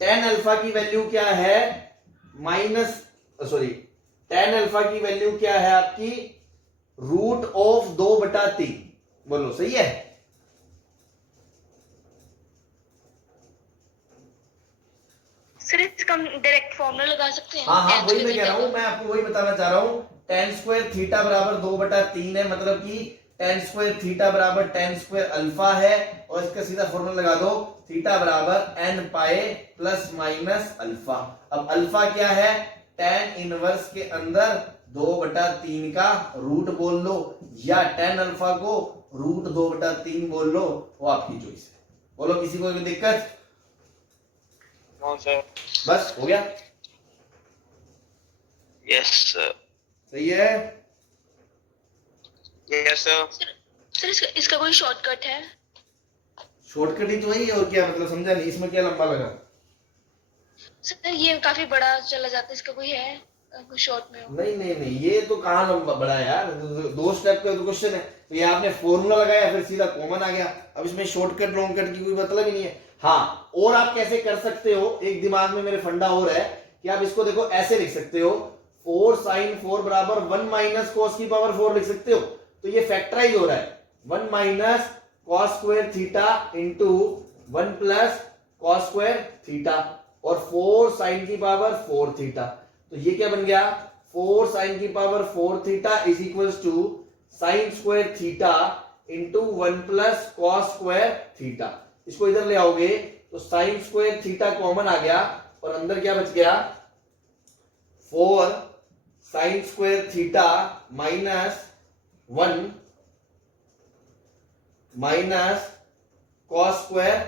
tan अल्फा की वैल्यू क्या है tan अल्फा की वैल्यू क्या है आपकी √2/3। बोलो सही है। सर इसका डायरेक्ट फॉर्मूला लगा सकते हैं। हाँ हाँ, tan वही मैं square कह रहा हूं, थीटा मैं आपको वही बताना चाह रहा हूं। tan स्क्वायर थीटा बराबर 2/3 है, मतलब कि tan स्क्वायर थीटा बराबर tan स्क्वायर अल्फा है, और इसका सीधा फॉर्मूला लगा दो, थीटा बराबर n pi plus minus alpha. अब अल्फा क्या है, tan इनवर्स के अंदर 2/3 का रूट बोल लो या tan अल्फा को √2/3 बोल लो, वो आपकी चॉइस है। बोलो किसी को कोई दिक्कत? No sir. बस हो गया, यस सर। सही है। Yes sir. सर इसका कोई शॉर्टकट है? शॉर्टकट ही तो वही है, और क्या मतलब, समझा नहीं, इसमें क्या लंबा लगा? सर ये काफी बड़ा चला जाता है, इसका कोई है कोई शॉर्ट में हो? नहीं नहीं नहीं, ये तो कहाँ लंबा बड़ा है यार, 2 स्टेप का तो क्वेश्चन है, तो ये आपने फॉर्मूला लगाया फिर सीधा कॉमन आ गया। अब इसमें शॉर्टकट लॉन्ग कट की कोई मतलब ही नहीं है। हाँ, और आप कैसे कर सकते हो, एक दिमाग में मेरे फंडा और है कि आप इसको देखो ऐसे लिख सकते हो, 4 sin 4 बराबर 1 माइनस कॉस की पावर 4 लिख सकते हो। तो ये फैक्टराइज हो रहा है, 1 minus cos square theta into 1 plus cos square theta और 4 साइन की पावर 4 थीटा। तो ये क्या बन गया, 4 साइन की power 4 theta is equal to sine square theta into 1 plus cos square theta. इसको इधर ले आओगे तो साइन स्क्वायर थीटा कॉमन आ गया और अंदर क्या बच गया, 4 sine square theta minus 1 minus cos square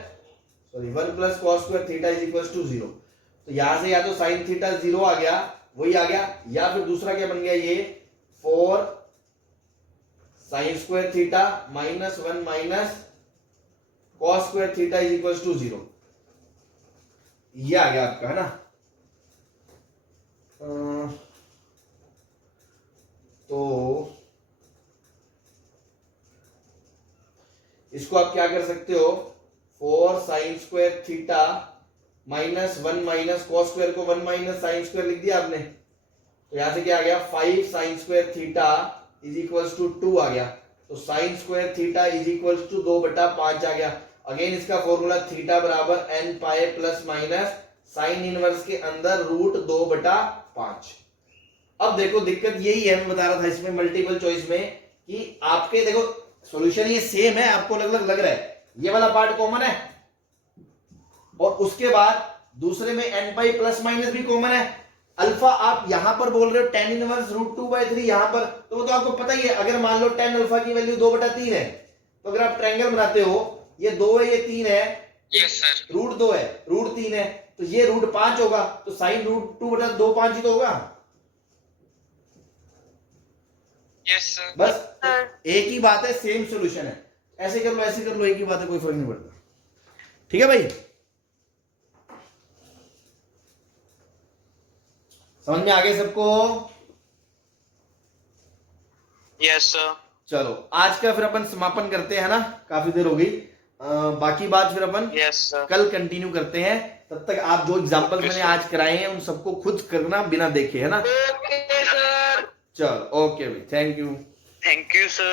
1 plus cos square theta is equal to 0। तो यहां से या तो साइन थीटा 0 आ गया, वही आ गया, या फिर दूसरा क्या बन गया, ये 4 sine square theta minus 1 minus cos square theta is equal to 0। ये आ गया आपका, है ना। तो इसको आप क्या कर सकते हो, 4 sine square theta minus 1 minus cos square को 1 माइनस साइन स्क्वायर लिख दिया आपने, तो यहां से क्या आ गया, 5 sine square theta is equal to 2 आ गया। तो sine square theta is equal to 2/5 आ गया। अगेन इसका फॉर्मूला थीटा बराबर n pi plus minus sine inverse के अंदर √2/5। अब देखो दिक्कत यही है, मैं बता रहा था इसमें मल्टीपल चॉइस में कि आपके देखो सॉल्यूशन ये सेम है, आपको अलग अलग लग रहा है, ये वाला पार्ट कॉमन है और उसके बाद दूसरे में n पाई प्लस माइनस भी कॉमन है। अल्फा आप यहां पर बोल रहे हो tan इनवर्स √2/3 यहां पर, तो वो तो आपको पता ही है। अगर मान लो tan अल्फा की वैल्यू 2/3 है, तो अगर आप ट्रायंगल बनाते हो, ये 2 है ये 3 है, यस सर। √2 है √3 है, तो ये √5 होगा, तो साइन √2/2 ही तो होगा। Yes sir. बस सर एक ही बात है, सेम सॉल्यूशन है, ऐसे कर लो ऐसे कर लो, एक ही बात है, कोई फर्क नहीं पड़ता। ठीक है भाई, समझ में आ गए सबको? Yes sir. चलो आज का फिर अपन समापन करते हैं ना, काफी देर हो गई। बाकी बात फिर अपन यस सर। कल कंटिन्यू करते हैं। तब तक आप जो एग्जाम्पल मैंने आज कराए हैं उन सबको खुद करना बिना देखे, है ना। Okay sir. चलो ओके भाई, thank you. Thank you sir.